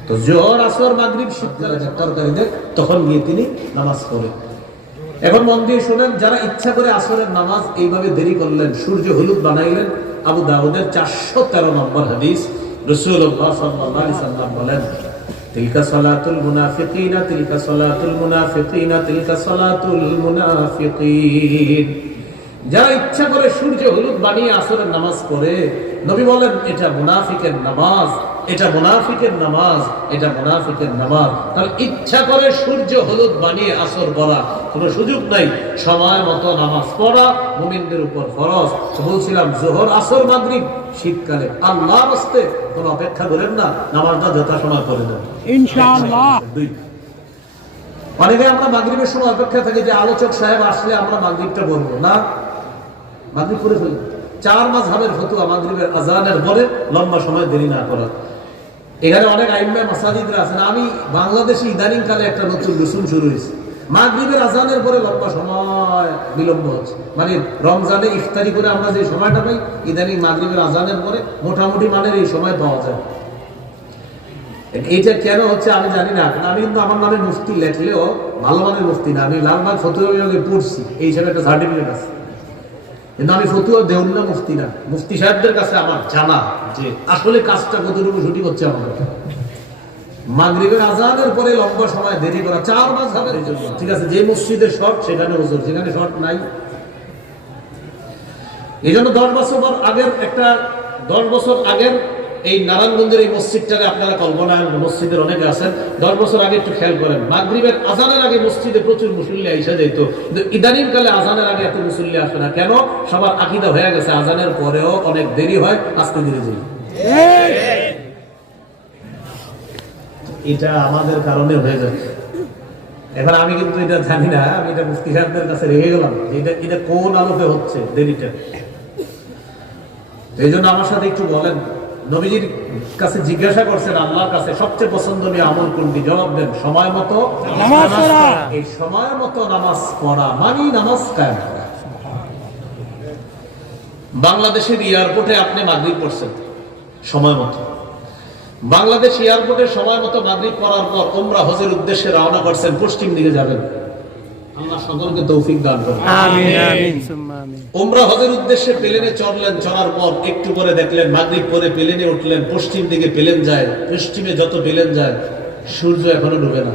তো জোহর, আসর, মাগরিব শীতকালে তরকারি দেয়, তখন গিয়ে তিনি নামাজ পড়েন। এখন মন দিয়ে শুনেন, যারা ইচ্ছা করে আসরের নামাজ এইভাবে দেরি করলেন, সূর্য হলুদ বানাইলেন, আবু দাউদের 413 নম্বর হাদিস, রাসূলুল্লাহ সাল্লাল্লাহু আলাইহি সাল্লাম বলেন, তিলকা সালাতুল মুনাফিকিনা, তিলকা সালাতুল মুনাফিকিনা, তিলকা সালাতুল মুনাফিকিন। যারা ইচ্ছা করে সূর্য হলুদ বানিয়ে আসরের নামাজ পড়ে, নবী বলেন এটা মুনাফিকের নামাজ, এটা মুনাফিকের নামাজ, এটা মুনাফিকের নামাজ। তাহলে ইচ্ছা করে সূর্য হলুদ বানিয়ে আসর পড়া কোনো সুযোগ নাই। সময় মতো নামাজ পড়া মুমিনদের উপর ফরজ। বলছিলাম যোহর, আসর, মাগরিব শীতকালে আল্লাহর রাস্তে কোনো অপেক্ষা করেন না, নামাজটা যথাসময় পড়ে দেন ইনশাআল্লাহ। অনেকে আমরা মাগরিবের সময় অপেক্ষা থাকি যে আলোচক সাহেব আসলে আমরা মাগরিবটা বলবো না, মাগরিব করে ফেলি। 4 মাযহাবের ফতোয়া মাগরিবের আযানের পরে লম্বা সময় দেরি না করা। এখানে অনেক আইম্মা মাসাজিদরা আছেন। আমি বাংলাদেশে ইদানিং কালে একটা নতুন রসুম শুরু হয়েছে, মাগরিবের আযানের পরে লম্বা সময় বিলম্ব হচ্ছে। মানে রমজানে ইফতারি করে আমরা যে সময়টা পাই, ইদানিং মাগরিবের আযানের পরে মোটামুটি মানের এই সময় পাওয়া যায়। এইটা কেন হচ্ছে আমি জানি না। আমি কিন্তু আমার নামে মুফতি লেখলেও ভালো মানের মুফতি না, আমি লালবাগ ফতোয়া বিভাগে পড়ছি, এই হিসাবে একটা সার্টিফিকেট আছে, কিন্তু আমি ফতুয়া দেউন না, মুফতি না। মুফতি সাহেবদের কাছে আমার জানা যে আসলে কাজটা কতটুকু সঠিক হচ্ছে আমাদের। মাগরিবের আযানের পরে লম্বা সময় দেরি করা 4 মাযহাবের জন্য ঠিক আছে। যে মসজিদে শর্ট সেখানে হুজুর, যেখানে শর্ট নাই। এই জন্য 10 বছর আগের এই নারায়ণগঞ্জের এই মসজিদটারে আপনারা কল্পনা, মসজিদের অনেকে আছেন, 10 বছর আগে একটু খেয়াল করেন, মাগরিবের আজানের আগে মসজিদে প্রচুর মুসল্লি আইসা যেত, কিন্তু ইদানিং কালে আজানের আগে এত মুসল্লি আসে না। কেন? সবার আকীদা হয়ে গেছে আজানের পরেও অনেক দেরি হয়, আস্তে ধীরে যাই। এটা আমাদের কারণে হয়ে যাচ্ছে। এখন আমি কিন্তু এটা জানি না, আমি এটা মুফতি সাহেবদের কাছে রেখে গেলাম এটা কোন আলোকে হচ্ছে দেরিটা। এই জন্য আমার সাথে একটু বলেন, নবীজির কাছে জিজ্ঞাসা করছেন আল্লাহর কাছে সবচেয়ে পছন্দনীয় আমল কোনটি? জবাব দেন সময় মতো নামাজ পড়া। এই সময় মতো নামাজ পড়া মানে নামাজ কায়েম করা। বাংলাদেশের এয়ারপোর্টে আপনি মাগরিব পড়ছেন সময় মতো, বাংলাদেশ এয়ারপোর্টে সময় মতো মাগরিব পড়ার পর উমরা হজের উদ্দেশ্যে রওনা করছেন, পশ্চিম দিকে যাবেন। আল্লাহ সকলকে তৌফিক দান করুন, আমিন আমিন সুম্মা আমিন। উমরা হজের উদ্দেশ্যে প্লেনে চড়লেন, চড়ার পর একটু পরে দেখলেন মাগরিব পরে প্লেনে উঠলেন, পশ্চিম দিকে প্লেন যায়, পশ্চিমে যত প্লেন যায় সূর্য এখনো ডুবে না।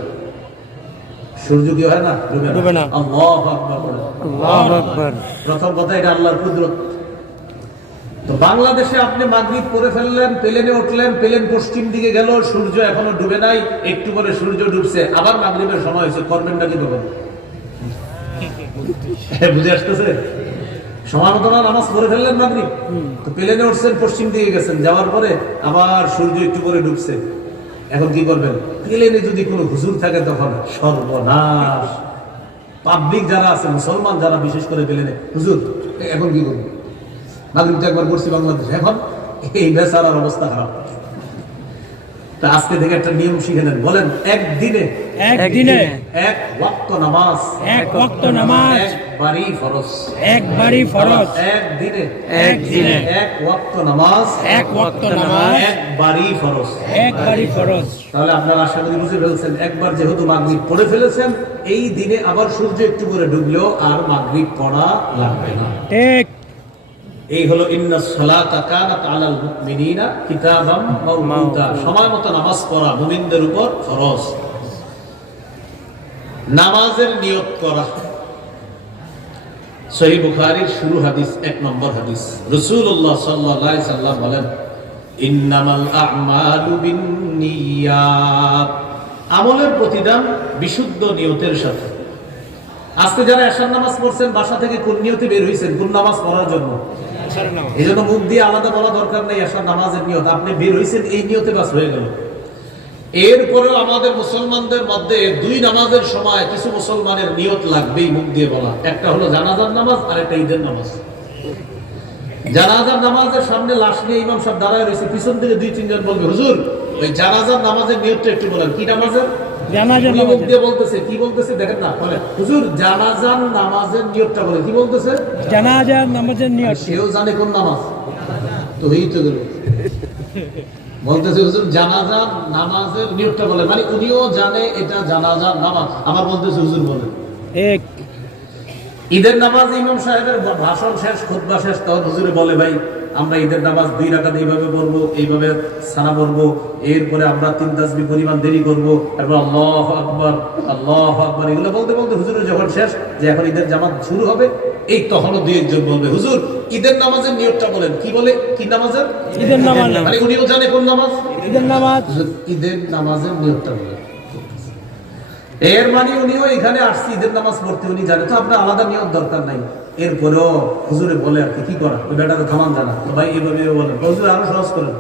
সূর্য কি হয় না? ডুবে না। আল্লাহু আকবার বলেন। আল্লাহু আকবার। প্রথম কথা এটা আল্লাহর কুদরত। তো বাংলাদেশে আপনি মাগরিব পরে ফেললেন, প্লেনে উঠলেন, প্লেন পশ্চিম দিকে গেল, সূর্য এখনো ডুবে নাই, একটু পরে সূর্য ডুবছে, আবার মাগরিবের সময় হয়েছে, করবেনটা কি করবেন? বুঝে আসতেছে? সময় মতো নামাজ পড়ে ফেললেন মাগরিব, তো প্লেনে উঠছেন, পশ্চিম দিকে গেছেন, যাওয়ার পরে আবার সূর্য একটু করে ডুবছে, এখন কি করবেন? প্লেনে যদি কোনো হুজুর থাকে তখন সর্বনাশ। পাবলিক যারা আছে, মুসলমান যারা বিশেষ করে প্লেনে, হুজুর এখন কি করবেন? মাগরিবটা একবার পড়ছি বাংলাদেশে, এখন এই বেচারার অবস্থা খারাপ। তা আজকে থেকে একটা নিয়ম শিখে নেন, বলেন একদিনে এক ওয়াক্ত নামাজ, এক ওয়াক্ত নামাজ একবারই ফরজ, একবারই ফরজ। একদিনে এক ওয়াক্ত নামাজ, এক ওয়াক্ত নামাজ একবারই ফরজ, একবারই ফরজ। তাহলে আপনারা আশা করি বুঝে ফেলছেন, একবার যেহেতু মাগরিব পড়ে ফেলেছেন, এই দিনে আবার সূর্য একটু করে ডুবলেও আর মাগরিব পড়া লাগবে না। ঠিক। এই হলো ইন্নাস সালাতা কানাত আলাল মুমিনিনা কিতাবাম মাওকুতা, সময় মতো নামাজ পড়া মুমিনদের উপর ফরজ। নামাজের নিয়ত করা, সহিহ বুখারীর শুরু হাদিস, 1 নম্বর হাদিস, রাসূলুল্লাহ সাল্লাল্লাহু আলাইহি সাল্লাম বলেন, ইন্নামাল আ'মালু বিন্নিয়াত, আমলের প্রতিদান বিশুদ্ধ নিয়তের সাথে। আজকে যারা এশার নামাজ পড়ছেন, বাসা থেকে কোন নিয়তে বের হইছেন? কোন নামাজ পড়ার জন্য? এই জন্য মুখ দিয়ে আলাদা বলা দরকার নেই এশার নামাজের নিয়ত, আপনি বের হইছেন এই নিয়তে, বাস হয়ে গেল। এরপরেও আমাদের মুসলমানদের মধ্যে 2 নামাজের সময় কিছু মুসলমানের নিয়ত লাগবেই মুখ দিয়ে বলা। একটা হলো জানাজার নামাজ, আর একটা ঈদের নামাজ। জানাজার নামাজের সামনে লাশ নিয়ে ইমাম সাহেব দাঁড়ায় রয়েছে, পিছন থেকে 2-3 জন বলবে, হুজুর ওই জানাজার নামাজের নিয়তটা একটু বলেন। কি নামাজের? জানাজার নামাজ। মুখ দিয়ে বলতেছে, কি বলতেছে দেখেন না, বলে হুজুর জানাজার নামাজের নিয়তটা বলে। কি বলতেছে? জানাজার নামাজের নিয়ত। সেও জানে কোন নামাজ, তো এই তো গেল বলতেছে হুজুর জানাজার নামাজের নিয়তটা বলে, মানে উনিও জানে এটা জানাজার নামাজ, আমার বলতেছে হুজুর বলে। ঠিক। ঈদের নামাজ ইমাম সাহেবের ভাষণ শেষ, খুতবা শেষ, তখন হুজুরে বলে, ভাই আমরা ঈদের নামাজ 2 রাকাত এইভাবে পড়বো, এইভাবে সানা পড়বো, এরপরে আমরা 3 তাসবিহ পরিমাণ দেরি করবো, তারপর আল্লাহু আকবার আল্লাহু আকবার, এগুলো বলতে বলতে হুজুরের যখন শেষ, যে এখন ঈদের জামাত শুরু হবে, এই তখনও 2-1 জন বলবে, হুজুর ঈদের নামাজের নিয়তটা বলেন। কি বলে? কি নামাজের? ঈদের নামাজ। মানে উনিও জানে কোন নামাজ? ঈদের নামাজ। ঈদের নামাজের নিয়তটা বলে। এর মানে উনিও এখানে আসছে ঈদের নামাজ পড়তে, উনি জানে, তো আপনার আলাদা নিয়ত দরকার নাই। এরপরেও হুজুরে বলে আর কি করা, ওই বেটাকে থামান জানা, তো ভাই এইভাবে বলেন, হুজুর আরো সহজ করেন,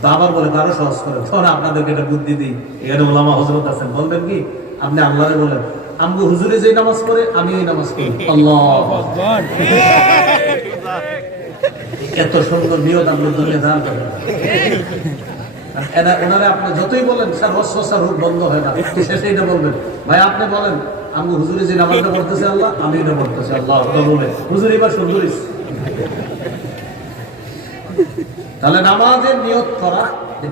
তো আবার বলে আরো সহজ করেন। তখন আপনাদেরকে একটা বুদ্ধি দিই, এখানে ওলামা হযরত আছেন, বলবেন কি, আপনি আল্লাহরে বলেন, আমগো হুজুরে যে নামাজ পড়ে আমি ওই নামাজ পড়ি, আল্লাহু আকবার। এত সুন্দর নিয়ত আপনার দুনিয়া দান করেন। ওনারা আপনি যতই বলেন স্যার স্যার রূপ বন্ধ হয় না, শেষে এটা বলবেন, ভাই আপনি বলেন আমি হুজুরে যে নামাজটা পড়তেছে আল্লাহ, আমি এটা পড়তেছি আল্লাহ, বলে হুজুর এবার সুন্দর। তাহলে নামাজের নিয়ত করা,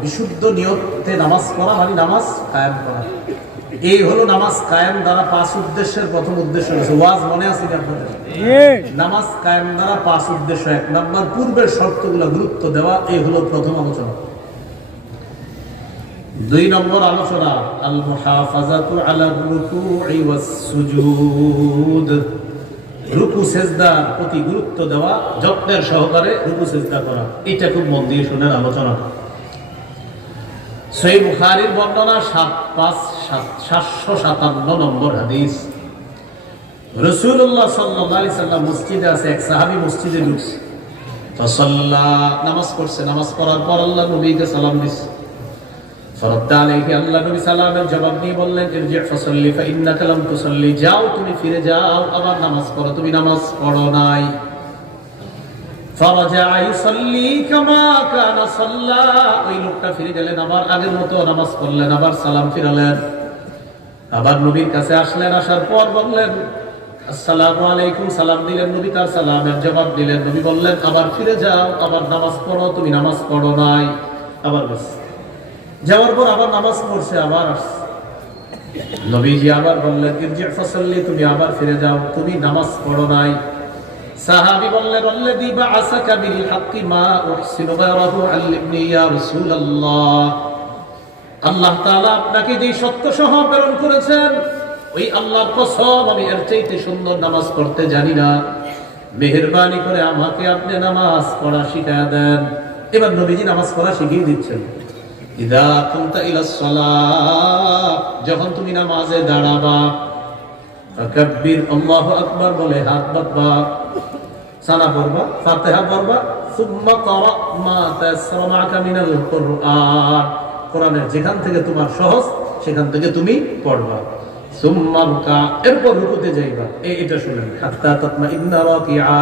বিশুদ্ধ নিয়তে নামাজ পড়া মানে নামাজ কায়েম করা। এই হলো নামাজ কায়েম দ্বারা 5 উদ্দেশ্যের প্রথম উদ্দেশ্য হচ্ছে, ওয়াজ মনে আছে কি আপনাদের? নামাজ কায়েম দ্বারা 5 উদ্দেশ্য। 1 নম্বর, পূর্বের শর্তগুলো গুরুত্ব দেওয়া, এই হলো প্রথম আলোচনা। 2 নম্বর আলোচনা, আল মুহাফাজাতু আলা রুকুই ওয়াস সুজুদ, রুকু সেজদার প্রতি গুরুত্ব দেওয়া, যত্নের সহকারে রুকু সেজদা করা, এটা খুব মন দিয়ে শুনেন আলোচনা। সহিহ বুখারীর বর্ণনা 757 নম্বর হাদিস। রাসূলুল্লাহ সাল্লাল্লাহু আলাইহি সাল্লাম মসজিদে আছে, এক সাহাবী মসজিদে ঢুকছে, ফাসাল্লা, নামাজ পড়ছে, নামাজ পড়ার পর আল্লাহ নবীকে সালাম দিছে। ফারাদ্দা আলাইহি, আল্লাহ নবী সালামের জবাব দিয়ে বললেন, ইরজি ফাসাল্লি ফাইন্নাকা লাম তুসাল্লি, যাও তুমি ফিরে যাও, আবার নামাজ পড়ো, তুমি নামাজ পড়ো নাই। ফারাজা ইউসাল্লি কামা কানা সাল্লা, ওই লোকটা ফিরে গেলেন, আবার আগের মতো নামাজ পড়লেন, আবার সালাম ফিরালেন। আবার নবীর কাছে আসলেন, আসার পর বললেন আসসালামু আলাইকুম, সালাম দিলেন, নবী তার সালামের জবাব দিলেন। নবী বললেন, আবার ফিরে যাও, আবার নামাজ পড়ো, তুমি নামাজ পড়ো নাই। আবার গেছে, যাওয়ার পর আবার নামাজ পড়ছে, আবার আসছে। নবীজি আবার বললেন, ইরজি ফাসাল্লি, তুমি আবার ফিরে যাও, তুমি নামাজ পড়ো নাই। সাহাবী বললেন, আল্লাযী বাআসাকা বিল হাক্কি মা উহসিনু গায়রাহু আল্লিমনি ইয়া রাসূলুল্লাহ, আল্লাহ তাআলা আপনাকে যে সত্য সহ প্রেরণ করেছেন, ওই আল্লাহর কসম আমি এর চাইতে সুন্দর নামাজ পড়তে জানি না, মেহেরবানি করে আমাকে আপনি নামাজ পড়া শিখিয়ে দেন। এবার নবীজি নামাজ পড়া শিখিয়ে দিচ্ছেন। ইদা কুনতা ইলাস সালাহ, যখন তুমি নামাজে দাঁড়াবা, ফাকাব্বির, আল্লাহু আকবার বলে হাত বাঁধবা, সানা পড়বা, ফাতিহা পড়বা, সুম্মা ক্রা মা তায়াসসারা মাআকা মিনাল কুরআন, কোরআনের যেখান থেকে তোমার সহজ সেখান থেকে তুমি পড়বা। সুম্মা রুকা, এরপর রুকুতে যাইবা। এটা শুনেন, হাত্তা তাতমাইন্না রাকিআ,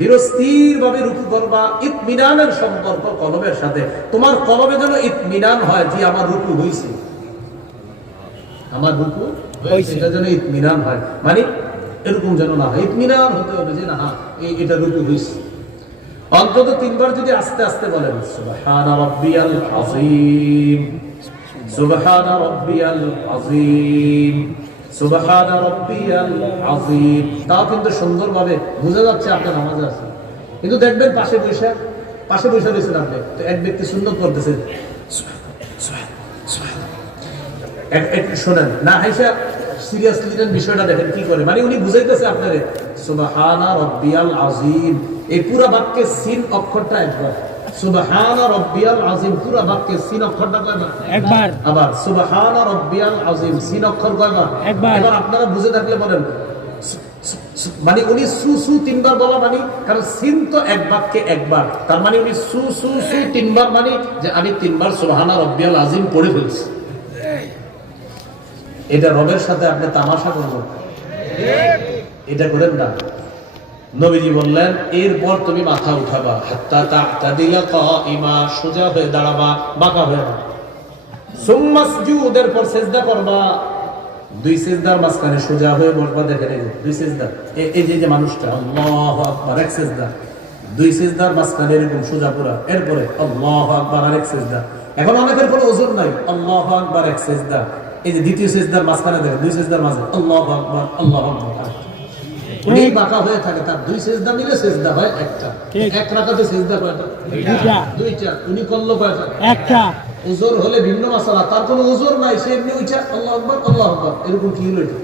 ধীরস্থির ভাবে রুকু করবা। ইতমিনানের সম্পর্ক কলবের সাথে, তোমার কলবে যেন ইতমিনান হয় যে আমার রুকু হইছে, আমার রুকু হইছে, এটা যেন ইতমিনান হয়, মানে এরকম যেন না হয়, ইতমিনান হতে হবে যে না এটা রুকু হইছে। অন্তত 3 বার যদি আস্তে আস্তে বলেন, সুবহান রাব্বিয়াল আযীম, সুবহান রাব্বিয়াল আযীম, সুবহান রাব্বিয়াল আযীম, তা কিন্তু সুন্দরভাবে বোঝা যাচ্ছে আপনার নামাজে আছে। কিন্তু দেখবেন পাশে বসে রয়েছেন আপনি, তো এক ব্যক্তি সুন্দর করতেছে, একটু শোনেন না, হাইসা সিরিয়াসলি বিষয়টা দেখেন কি করে, মানে উনি বুঝাইতেছে আপনারে সুবহানা রাব্বিয়াল আযীম, এই পুরো বাক্যের সিন অক্ষরটা একবার, সুবহানা রাব্বিয়াল আযীম পুরো বাক্যের সিন অক্ষরটা কয়বার? একবার। আবার সুবহানা রাব্বিয়াল আযীম সিন অক্ষর কয়বার? একবার। এবার আপনারা বুঝে থাকলে বলেন, মানে উনি সু সু 3 বার বলা, মানে কারণ সিন তো এক বাক্যে একবার, তার মানে উনি সু সু সু 3 বার, মানে যে আমি 3 বার সুবহানা রাব্বিয়াল আযীম পড়ে ফেলছি। এটা রবের সাথে আপনি তামাশা করবেন, এটা করেন না। নবীজি বললেন, এরপর তুমি মাথা উঠাবা, হাত্তা তা'তাদিলা কাইমা, সোজা হয়ে দাঁড়াবা, বাঁকা হয়ে না। সুম্মা সুজুদ, এরপর সিজদা করবা, 2 সিজদার মাঝখানে সোজা হয়ে বসবা। দেখেন এই যে 2 সিজদা, এই যে মানুষটা আল্লাহু আকবার, এক সিজদা, 2 সিজদার মাঝখানে এরকম সোজা পুরা, এরপরে আল্লাহু আকবার আরেক সিজদা। এখন অনেকের কোনো ওজন নাই, আল্লাহু আকবার এক সিজদা, এই যে দ্বিতীয় সিজদার মাঝখানে দেখেন 2 সিজদার মাঝে আল্লাহু আকবার, আল্লাহু আকবার, উনি বাঁকা হয়ে থাকে, তার 2 সিজদা মিলে সিজদা হয় একটা। এক রাকাতে সিজদা কয়টা? দুইটা। উনি করলো কয়টা? একটা। ওজোর হলে ভিন্ন মাসালা, তার কোনো ওজোর নাই, সে এমনি উঠা আল্লাহু আকবার আল্লাহু আকবার, এরকম কি হলো এটা?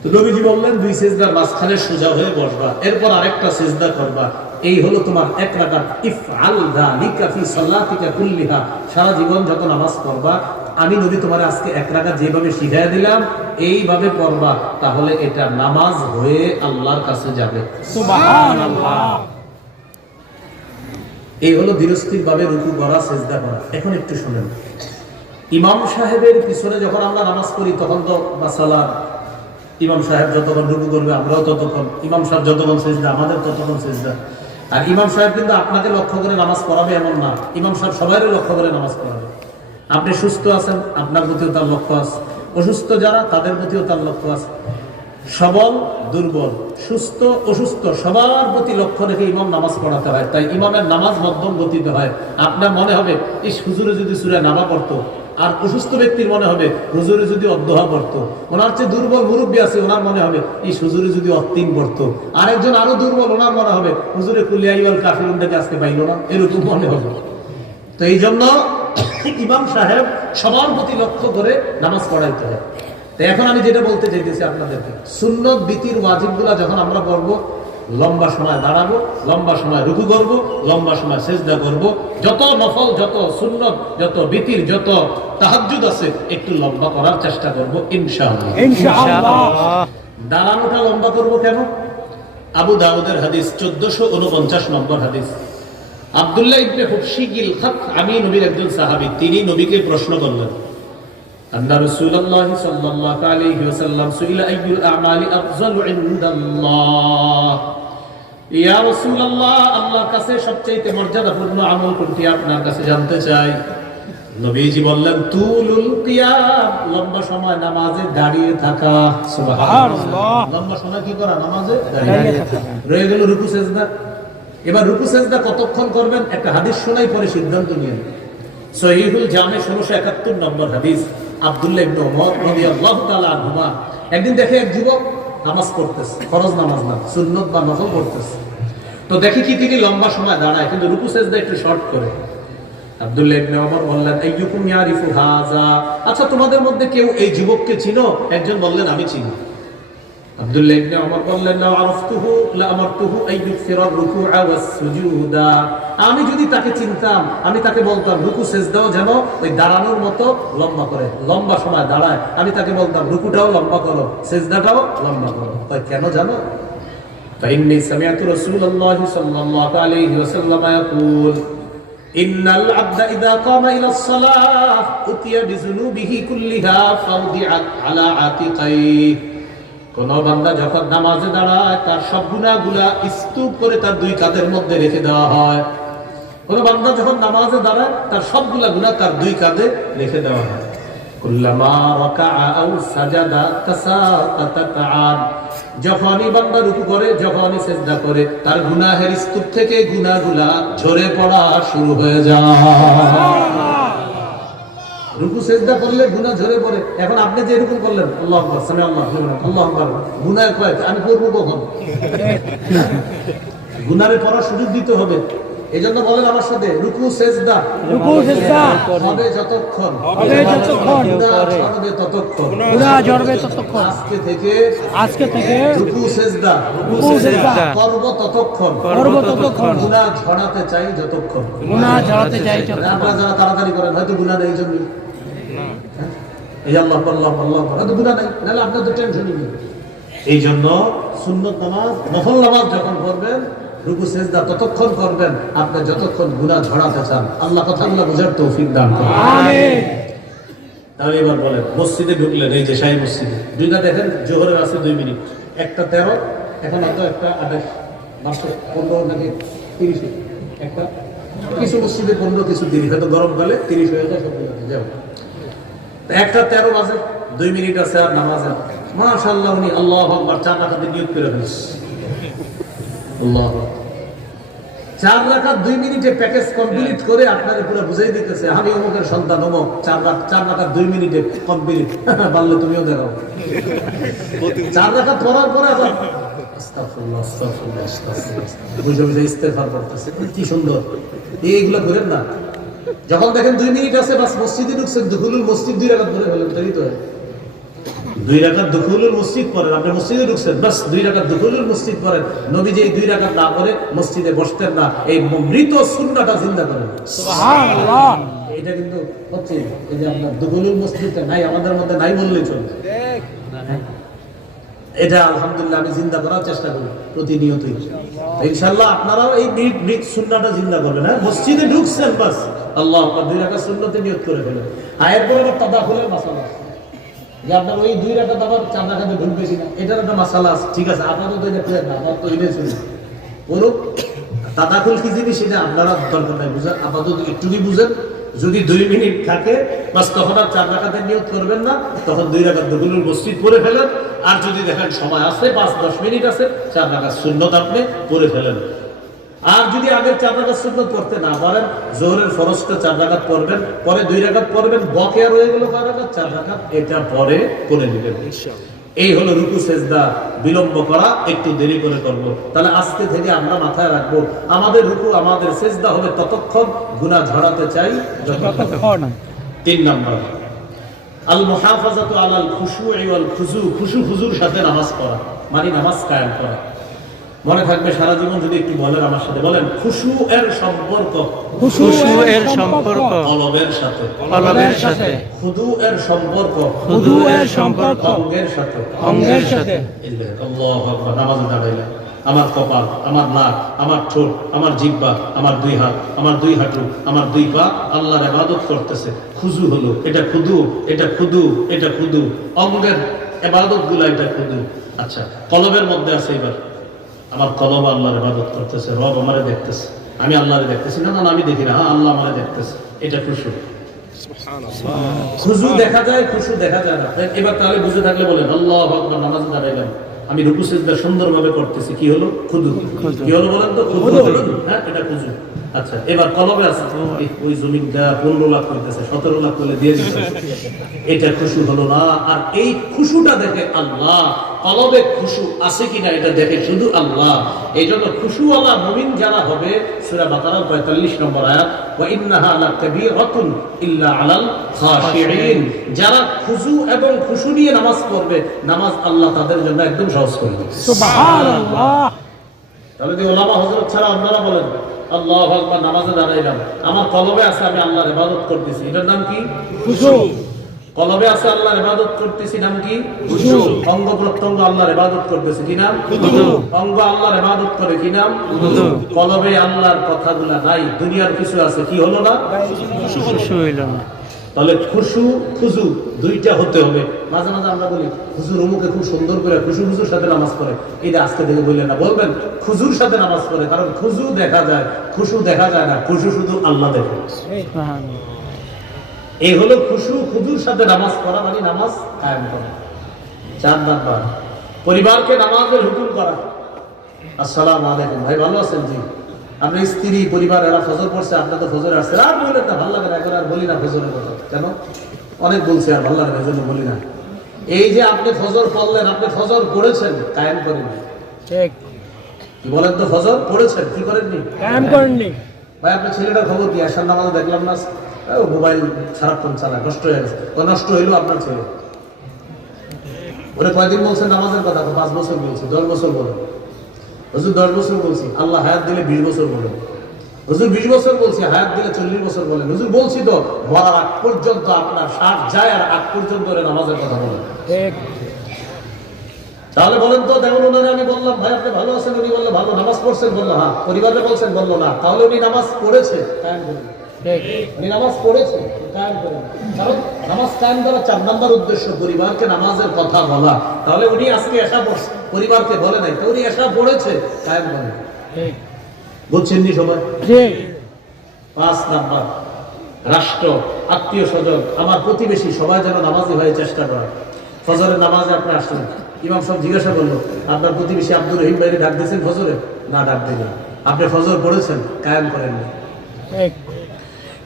তো নবীজি বললেন 2 সিজদার মাঝখানে সোজা হয়ে বসবা, এরপর আরেকটা সিজদা করবা। এই হলো তোমার এক রাকাত। ইফআল যালিকা ফি সালাতিকা কুল্লিহা, সারা জীবন যত নামাজ পড়বা, আমি নবী তোমার আজকে এক রাকাত যেভাবে শিখাইয়া দিলাম এইভাবে পড়বা, তাহলে এটা নামাজ হয়ে আল্লাহর কাছে যাবে। সুবহানাল্লাহ। এই হলো ধীরস্থির ভাবে রুকু করা, সিজদা করা। এখন একটু শুনেন, ইমাম সাহেবের পিছনে যখন আমরা নামাজ পড়ি, তখন তো মাসালা, ইমাম সাহেব যতক্ষণ রুকু করবে আমরাও ততক্ষণ, ইমাম সাহেব যতক্ষণ সিজদা আমাদের ততক্ষণ সিজদা। আর ইমাম সাহেব কিন্তু আপনাকে লক্ষ্য করে নামাজ পড়াবে এমন না, ইমাম সাহেব সবাইকে লক্ষ্য করে নামাজ পড়াবে। আপনি সুস্থ আছেন, আপনার প্রতিও তার লক্ষ্য আছে, অসুস্থ যারা তাদের প্রতিও তার লক্ষ্য আছে, সবল দুর্বল, সুস্থ অসুস্থ সবার প্রতি লক্ষ্য রেখে ইমাম নামাজ পড়াতে হয়। তাই ইমামের নামাজ মধ্যম গতিতে হয়। আপনার মনে হবে এই হুজুরে যদি সূরা নাবা পড়তো, আর অসুস্থ ব্যক্তির মনে হবে হুজুরে যদি অদ্দোহা পড়তো, ওনার চেয়ে দুর্বল মুরব্বী আছে, ওনার মনে হবে এই হুজুরে যদি অত্তিন পড়তো, আরেকজন আরো দুর্বল, ওনার মনে হবে হুজুরে কুল ইয়া আইয়ুহাল কাফিরুন থেকে আজকে পাইলো না, এরকম মনে হবে। তো এই জন্য ইমাম সাহেব সবার প্রতি লক্ষ্য করে নামাজ পড়াইতে হয়। তো এখন আমি যেটা বলতে চাইতেছি আপনাদেরকে, সুন্নত বিতির ওয়াজিবগুলা যখন আমরা পড়বো, লম্বা সময় দাঁড়াবো, লম্বা সময় রুকু করবো, লম্বা সময় সিজদা করবো, যত নফল, যত সুন্নত, যত বিতির, যত তাহাজ্জুদ আছে একটু লম্বা করার চেষ্টা করবো ইনশাআল্লাহ। ইনশাআল্লাহ। দাঁড়ানোটা লম্বা করবো কেন? আবু দাউদের হাদিস 1449 নম্বর হাদিস। আব্দুল্লাহ ইবনে হুবশিগিল খাত, আমি নবীর একজন সাহাবী, তিনি নবীকে প্রশ্ন করলেন, আন্না রাসূলুল্লাহ সাল্লাল্লাহু আলাইহি ওয়াসাল্লাম সুইলা আইয়ুল আ'মালি আফযালু ইনদাল্লাহ, ইয়া রাসূলুল্লাহ, আল্লাহর কাছে সবচেয়ে মর্যাদাপূর্ণ আমল কোনটি আপনার কাছে জানতে চাই। নবীজি বললেন, তুলুল কিয়াম, লম্বা সময় নামাজে দাঁড়িয়ে থাকা। সুবহানাল্লাহ। লম্বা সময় কি করা? নামাজে দাঁড়িয়ে থাকা। রয়ে গেল রুকু সিজদা। এবার রুকু সিজদা কতক্ষণ করবেন একটা হাদিস শোনাই পরে সিদ্ধান্ত নিন। সহিহুল জামে 1671 নম্বর হাদিস। আব্দুল্লাহ ইবনে ওমর রাদিয়াল্লাহু তাআলা আনহুমা একদিন দেখে এক যুবক নামাজ পড়তেছে, ফরজ নামাজ না, সুন্নত বা নফল পড়তেছে। তো দেখি কি তিনি লম্বা সময় দাঁড়ায় কিন্তু রুকু সিজদা একটু শর্ট করে। আব্দুল্লাহ ইবনে ওমর বললেন, আইয়ুকুম ইয়ারিফু হাযা, আচ্ছা তোমাদের মধ্যে কেউ এই যুবককে চিনো? একজন বললেন, আমি চিনি। আব্দুল্লাহ ইবনে ওমর বললেন, লাউ আরাফতুহু লা আমারতুহু আইয়ুকসিরা রুকুআ ওয়াস সুজুদা, আমি যদি তাকে চিনতাম আমি তাকে বলতাম রুকু সিজদাও যেন ওই দাঁড়ানোর মতো লম্বা করে, লম্বা সময় দাঁড়ায়। আমি তাকে বলতাম রুকুটাও লম্বা করো, সিজদাটাও লম্বা করো। তাই কেন জানো? ফাইন্নী সামিআতু রাসূলুল্লাহি সাল্লাল্লাহু আলাইহি ওয়াসাল্লাম ইয়াকুল, ইন্নাল আবদা ইযা কামা ইলাস সালাহ উতিয়া বিযুনুবিহি কুল্লিহা ফাউদিআত আলা আতিকাইহি, কোন বান্দা যখন নামাজে দাঁড়ায় তার সব গুনাহগুলা স্তূপ করে তার দুই কাঁধের মধ্যে রেখে দেওয়া হয়। কোন বান্দা যখন নামাজে দাঁড়ায় তার সবগুলা গুনাহ তার দুই কাঁধে রেখে দেওয়া হয়। কুল্লামা রাকাআ আও সাজাদা তাসাকাতাত আন, যখনই বান্দা রুকু করে, যখনই সিজদা করে, তার গুনাহের স্তূপ থেকে গুনাহগুলা ঝরে পড়া শুরু হয়ে যায়। রুকু সিজদা করলে গুনাহ ঝরে পড়ে। এখন আপনি যে এরকম করলেন, আল্লাহু আকবার, সামি আল্লাহু লিমান, আল্লাহু আকবার, গুনাহ কয় আমি করব কখন? গুনাহে পড়ার সুযোগ দিতে হবে। এজন্য বলেন আমার সাথে, রুকু সিজদা হবে যতক্ষণ, গুনাহ ঝরবে ততক্ষণ, আজকে থেকে রুকু সিজদা করব ততক্ষণ, গুনাহ ঝরাতে চাই যতক্ষণ। আপনারা যারা তাড়াতাড়ি করেন হয়তো গুনাহ নেই, এই জন্য এই আল্লাহ আল্লাহ আল্লাহ হয়তো গুনাহ নেই, নাহলে আপনার তো টেনশনই নেই। এই জন্য সুন্নত নামাজ, নফল নামাজ যখন করবেন রুকু সিজদা ততক্ষণ করবেন আপনি যতক্ষণ গুনাহ ঝরাতে চান। আল্লাহ কথাগুলো বোঝার তৌফিক দান করুন, আমিন। তাহলে এবার বলেন, মসজিদে ঢুকলেন, এই যে শাহী মসজিদে, দুইটা দেখেন জোহরের আছে 2 মিনিট, একটা 13, এখন হয়তো একটা 28, 15 নাকি 30, একটা কিছু মসজিদে 15, কিছু 30, হয়তো গরমকালে 30 হয়ে যায় সবগুলোতে যাও। একটা 13 বাজে, 2 মিনিট আছে আর নামাজে। মাশাআল্লাহ, উনি আল্লাহু আকবার 4 রাকাতে নিয়ত করে ফেলছে। আল্লাহ 4 রাকাত 2 মিনিটে প্যাকেজ কমপ্লিট করে আপনাদের পুরো বুঝাই দিতেছে, আমি অমুকের সন্তান অমুক, 4 রাকাত 2 মিনিটে কমপ্লিট। পারলে তুমিও দেখাও। 4 রাকাত পড়ার পরে আবার আস্তাগফিরুল্লাহ আস্তাগফিরুল্লাহ আস্তাগফিরুল্লাহ বুঝে বুঝে ইস্তেগফার করতেছে। কি সুন্দর, এইগুলো করেন না। যখন দেখেন 2 মিনিট আছে, বাস মসজিদে ঢুকছেন, দুখুলুল মসজিদ 2 রাকাত পড়ে ফেলেন, তাই তো 2 রাকাত দুখুলুল মসজিদ পড়েন। আপনি মসজিদে ঢুকছেন, বাস 2 রাকাত দুখুলুল মসজিদ পড়েন। নবী যে 2 রাকাত না পড়ে মসজিদে বসতেন না, এই মৃত সুন্নাহটা জিন্দা করেন। সুবহানাল্লাহ। এটা কিন্তু হচ্ছে এই যে আপনার দুখুলুল মসজিদটা নাই, আমাদের মধ্যে নাই বললেই চলে। এটা আলহামদুলিল্লাহ আমি জিন্দা করার চেষ্টা করি প্রতিনিয়তই। ইনশাআল্লাহ আপনারাও এই মৃত সুন্নাহটা জিন্দা করবেন। হ্যাঁ, মসজিদে ঢুকছেন, বাস আল্লাহু আকবার 2 রাকাত সুন্নতে নিয়ত করে ফেলেন। আয়াত পরে তাদাখুলের মাসালা যে আপনার ওই 2 রাকাত আবার 4 রাকাতে ঢুকবে কিনা, এটার একটা মাসালা আছে। ঠিক আছে, আপাতত এটা করেন না, আমার তো এটাই শুনি বলুন তাদাখুল কি জিনিস সেটা আপনারা দরকার নাই বুঝেন, আপাতত একটুকি বুঝেন। যদি 2 মিনিট থাকে বাস তখন আর 4 রাকাতের নিয়ত করবেন না, তখন 2 রাকাত দুখুলুল মসজিদ পড়ে ফেলেন। আর যদি দেখেন সময় আছে, 5-10 মিনিট আছে, 4 রাকাত সুন্নত আপনি পড়ে ফেলেন। আর যদি আগের 4 রাকাত সুন্নত পড়তে না পারেন, যোহরের ফরজটা 4 রাকাত পড়বেন, পরে 2 রাকাত পড়বেন, বকেয়া রয়ে গেল 4 রাকাত, 4 রাকাত এটা পরে করে নেবেন। এই হলো রুকু সিজদা বিলম্ব করা, একটু দেরি করে করব। তাহলে আজকে থেকে আমরা মাথায় রাখবো, আমাদের রুকু আমাদের সিজদা হবে ততক্ষণ গুনাহ ঝরাতে চাই যতক্ষণ। 3 নাম্বার, আল মুহাফাজাতু আলাল খুশুই ওয়াল খুজু, খুশু খুজুর সাথে নামাজ পড়া মানে নামাজ কায়েম করা। মনে থাকবে সারা জীবন যদি একটু বলেন আমার সাথে, বলেন খুশু এর সম্পর্ক, খুশু এর সম্পর্ক কলবের সাথে, কলবের সাথে, খুদু এর সম্পর্ক, খুদু এর সম্পর্ক অঙ্গের সাথে। অঙ্গের সাথে। আল্লাহু আকবার। নামাজে দাঁড়াইলে আমার কপাল, আমার নাক, আমার ঠোঁট, আমার জিহ্বা, আমার দুই হাত, আমার দুই হাঁটু, আমার দুই পা আল্লাহর ইবাদত করতেছে। খুজু হলো, এটা খুদু, এটা খুদু, এটা খুদু। অঙ্গের ইবাদত গুলা এটা খুদু। আচ্ছা, কলবের মধ্যে আছে এবার আমার কলব আল্লাহর ইবাদত করতেছে, রব আমারে দেখতেছে, আমি আল্লাহরে দেখতেছি না, না আমি দেখি না, হ্যাঁ আল্লাহ আমারে দেখতেছে, এটা খুশু। খুশু দেখা যায়, খুশু দেখা যায় না। এবার তাহলে বুঝে থাকলে বলেন আল্লাহু আকবার। নামাজে দাঁড়াইলাম, আমি রুকু সিজদা সুন্দরভাবে করতেছি, কি হলো? খুদু। কি হলো বলেন তো? খুদু। হ্যাঁ, এটা খুশু। আচ্ছা, এবার কলবে আছে, ওই জমিনটা 15 লাখ করতেছে, 17 লাখ করে দিয়ে দিচ্ছে, এটা খুশু হলো না। আর এই খুশুটা দেখে আল্লাহ, কলবে খুশু আছে কিনা এটা দেখে শুধু আল্লাহ। এই জন্য খুশুওয়ালা মুমিন যারা হবে, সূরা বাকারার 45 নম্বর আয়াত, ওয়া ইন্নাহা লাকাবীরাতুন ইল্লা আলাল খাশিঈন, যারা খুশু এবং খুশু নিয়ে নামাজ পড়বে, নামাজ আল্লাহ তাদের জন্য একদম সহজ করে দেবে। সুবহানাল্লাহ। তাহলে যে ওলামা হযরত ছাড়া আপনারা বলেন আল্লাহু আকবার, নামাজে দাঁড়াইলাম, আমার কলবে আছে আমি আল্লাহর ইবাদত করতেছি, এটার নাম কি? খুশু। কলবে আছে আল্লাহর ইবাদত করতেছি, নাম কি? খুশু। অঙ্গ প্রত্যঙ্গ আল্লাহর ইবাদত করতেছি, কি নাম? খুদু। অঙ্গ আল্লাহর ইবাদত করে, কি নাম? খুদু। কলবে আল্লাহর কথাগুলা নাই, দুনিয়ার কিছু আছে, কি হলো না? খুশু হইল না। তাহলে খুশু খুজু দুইটা হতে হবে। মাঝে মাঝে আমরা বলি হুজুর অমুকে খুব সুন্দর করে খুশু খুজুর সাথে নামাজ পড়ে, এটা আজকে থেকে বললেন না, বলবেন খুজুর সাথে নামাজ পড়ে, কারণ খুজু দেখা যায়, খুশু দেখা যায় না, খুশু শুধু আল্লাহ দেখে। সুবহানাল্লাহ। এই হলো খুশু খুজুর সাথে নামাজ পড়া মানে নামাজ কায়েম করা। 4 নাম্বার, পরিবারকে নামাজের হুকুম করা। আসসালামু আলাইকুম, ভাই ভালো আছেন? জি। আপনার স্ত্রী পরিবার এরা ফজর পড়ছে, আপনার তো ফজর আসছে, আর বলেন না, ভালো লাগে না, এখন আর বলি না ফজরের কথা। কেন? অনেক বলছি, আর ভালো লাগে না, এই জন্য বলি না। এই যে আপনি ফজর পড়লেন, আপনি ফজর পড়েছেন, কায়েম করেননি। ঠিক। কি বলেন তো? ফজর পড়েছেন, কি করেননি? কায়েম করেননি। ভাই আপনার ছেলেটার খবর কি? আসার নামাজে দেখলাম না, ও মোবাইল সারাক্ষণ চালায়, নষ্ট হয়ে গেছে। ও নষ্ট হইলো আপনার ছেলে। ওরে কয়দিন বলছে নামাজের কথা? 5 বছর বলছি, 10 বছর বলো। হুজুর 10 বছর বলছি, আল্লাহ হায়াত দিলে 20 বছর বলেন। হুজুর 20 বছর বলছি, হায়াত দিলে 40 বছর বলেন। হুজুর বলছি তো মরার আগ পর্যন্ত, আপনার 60 যায় আর আগ পর্যন্ত ওরে নামাজের কথা বলেন। ঠিক। তাহলে বলেন তো, যেমন ওনারে আমি বললাম ভাই আপনি ভালো আছেন, উনি বললো ভালো। নামাজ পড়ছেন? বললো হ্যাঁ। পরিবারে বলছেন? বললো না। তাহলে উনি নামাজ পড়েছে, কায়েম করেন। ঠিক। উনি নামাজ পড়েছে, কায়েম করেন। কারণ নামাজ কায়েম করার 4 নম্বর উদ্দেশ্য পরিবারকে নামাজের কথা বলা। তাহলে উনি আজকে এসা পড়ছে, পরিবারকে বলে নাই, তো উনি এসা পড়েছে, কায়েম করেন। ঠিক। বুঝছেন নি সবাই? জি। 5 নাম্বার, রাষ্ট্র, আত্মীয় স্বজন, আমার প্রতিবেশী সবাই যেন নামাজি হয়ে চেষ্টা করে। ফজরের নামাজে আপনি আসলেন, ইমাম সাহেব জিজ্ঞাসা করলো আপনার প্রতিবেশী আব্দুর রহিম ভাইরে ডাক দিয়েছেন ফজরে? না, ডাক দিলেন। আপনি ফজর পড়েছেন, কায়েম করেননি। ঠিক।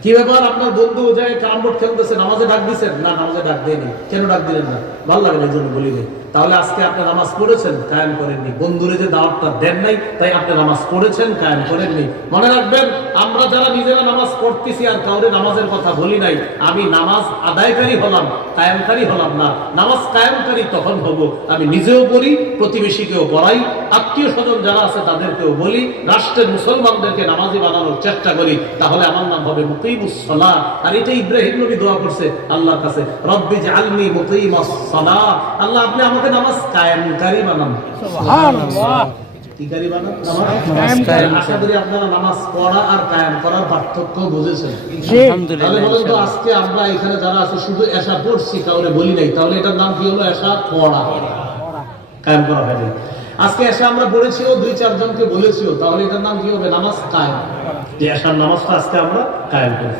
কি ব্যাপার, আপনার বন্ধু যায় ক্যারাম বোর্ড খেলতেছে, নামাজে ডাক দিচ্ছেন? না, নামাজে ডাক দেয়নি। কেন ডাক দিলেন না? ভালো লাগে না, এই জন্য বলিনি। তাহলে আজকে আপনি নামাজ পড়েছেন, কায়েম করেননি। বন্ধুরে যে দাওয়াতটা দেন নাই, তাই আপনি নামাজ পড়েছেন, কায়েম করেননি। মনে রাখবেন, আমরা যারা নিজেরা নামাজ পড়তেছি আর কাউরে নামাজের কথা বলি নাই, আমি নামাজ আদায়কারী হলাম, কায়েমকারী হলাম না। নামাজ কায়েমকারী তখন হব আমি নিজেও পড়ি, প্রতিবেশীকেও পড়াই, আত্মীয় স্বজন যারা আছে তাদেরকেও বলি, রাষ্ট্রের মুসলমানদেরকে নামাজি বানানোর চেষ্টা করি। তাহলে আমার নাম হবে মুকিমুস সালাহ। আর এটা ইব্রাহিম নবী দোয়া করছে আল্লাহর কাছে, রব্বি জাআলনি মুকিমাস সালাহ, আল্লাহ আপনি আমাকে নামাজ কায়েমকারী বানান। সুবহানাল্লাহ। কি কারি বানান? নামাজ কায়েম। আশা করি আপনারা নামাজ পড়া আর কায়েম করার পার্থক্য বুঝেছেন। জি। তাহলে বলেন তো, আজকে আমরা এখানে যারা আছে শুধু এশা পড়ছি, কাউরে বলি নাই, তাহলে এটার নাম কি হলো? এশা পড়া, কায়েম করা হয়নি। আজকে এশা আমরা পড়েছিও, 2-4 জনকে বলেছিও, তাহলে এটার নাম কি হবে? নামাজ কায়েম। যে এশার নামাজটা আজকে আমরা কায়েম করি।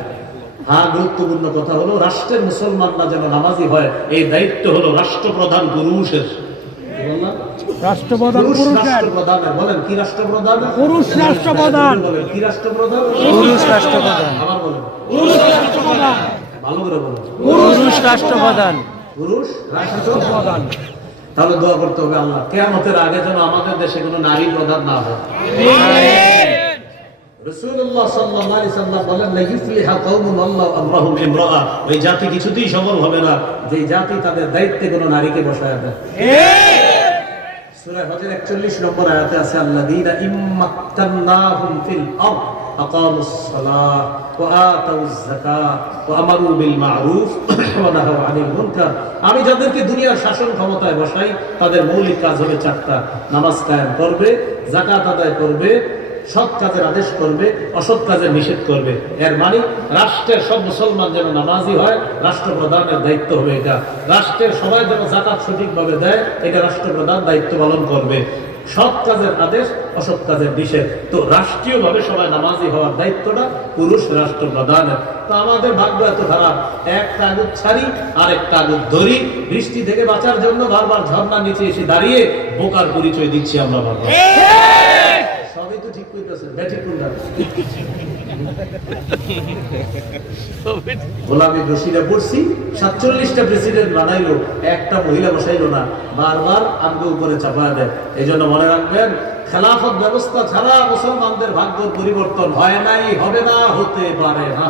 হ্যাঁ, গুরুত্বপূর্ণ কথা হলো রাষ্ট্রের মুসলমানরা যেন নামাজি হয়, এই দায়িত্ব হলো রাষ্ট্রপ্রধান পুরুষের। বললাম রাষ্ট্রপ্রধান পুরুষের। রাষ্ট্রপ্রধানের। বলেন কি রাষ্ট্রপ্রধান? পুরুষ রাষ্ট্রপ্রধান। বলেন কি রাষ্ট্রপ্রধান? পুরুষ রাষ্ট্রপ্রধান। আবার বলেন, পুরুষ রাষ্ট্রপ্রধান। ভালো করে বলুন, পুরুষ রাষ্ট্রপ্রধান। পুরুষ রাষ্ট্রপ্রধান। তাহলে দোয়া করতে হবে আল্লাহ কিয়ামতের আগে যেন আমাদের দেশে কোনো নারী প্রধান না হয়। রাসূলুল্লাহ সাল্লাল্লাহু আলাইহি সাল্লাম বলেন লা ইফলিহা কওমুন আল্লাহু আমরাহুম ইমরাআ, ওই জাতি কিছুতেই সফল হবে না যে জাতি তাদের দায়িত্বে কোনো নারীকে বসায় দেয়। সূরা হজের 41 নম্বর আয়াতে আছে আল্লাযীনা ইম্মাক্কান্নাহুম ফিল আরদ আকামুস সালাহ ওয়া আতাউজ যাকাত ওয়া আমারু বিল মা'রুফ ওয়া নাহাউ আনিল মুনকার। আমি যাদেরকে দুনিয়ার শাসন ক্ষমতায় বসাই তাদের মৌলিক কাজ হলো চারটা: নামাজ কায়েম করবে, যাকাত আদায় করবে, সৎ কাজের আদেশ করবে, অসৎ কাজের নিষেধ করবে। এর মানে রাষ্ট্রের সব মুসলমান যেন নামাজি হয়, রাষ্ট্রপ্রধানের দায়িত্ব হবে এটা। রাষ্ট্রের সবাই যেন যাকাত সঠিকভাবে দেয়, এটা রাষ্ট্রপ্রধান দায়িত্ব পালন করবে। সৎ কাজের আদেশ, অসৎ কাজের নিষেধ। তো রাষ্ট্রীয়ভাবে সবাই নামাজি হওয়ার দায়িত্বটা পুরুষ রাষ্ট্রপ্রধানের। তো আমাদের ভাগ্য এত খারাপ, এক কাগজ ছাড়ি আর এক কাগজ ধরি, বৃষ্টি থেকে বাঁচার জন্য বারবার ঝর্ণার নিচে এসে দাঁড়িয়ে বোকার পরিচয় দিচ্ছি আমরা বারবার। সবই তো ঠিক কইতেছেন, ব্যাঠিক কোনটা? গোলামি রশিদে পড়ছি, 47টা প্রেসিডেন্ট বানাইলো, একটা মহিলা বসাইলো না, বারবার আমগো উপরে চাপায় দেয়। এই জন্য মনে রাখবেন, খেলাফত ব্যবস্থা ছাড়া মুসলমানদের ভাগ্য পরিবর্তন হয় নাই, হবে না, হতে পারে না।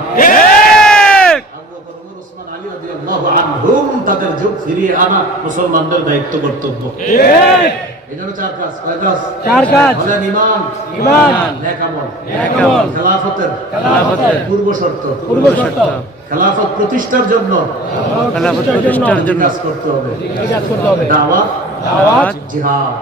ওসমান আলী রাদিয়াল্লাহু আনহুম তাদের যুগ ফিরিয়ে আনা মুসলমানদের দায়িত্ব, কর্তব্য। এই জন্য চার কাজ। কয় কাজ? চার কাজ। বলেন ঈমান, নেক আমল, খেলাফতের পূর্ব শর্ত। খেলাফত প্রতিষ্ঠার জন্য কাজ করতে হবে। দাওয়াত, জিহাদ।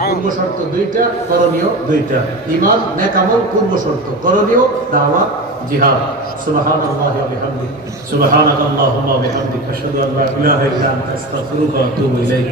পূর্ব শর্ত দুইটা, করণীয় দুইটা। ঈমান, নেক আমল পূর্ব শর্ত, করণীয় দাওয়াত, জিহাদ। সুবহানাল্লাহি ওয়া বিহামদিহি, সুবহানাকাল্লাহুম্মা ওয়া বিহামদিকা, আশহাদু আল্লা ইলাহা ইল্লা আনতা, আস্তাগফিরুকা ওয়া আতুবু ইলাইক।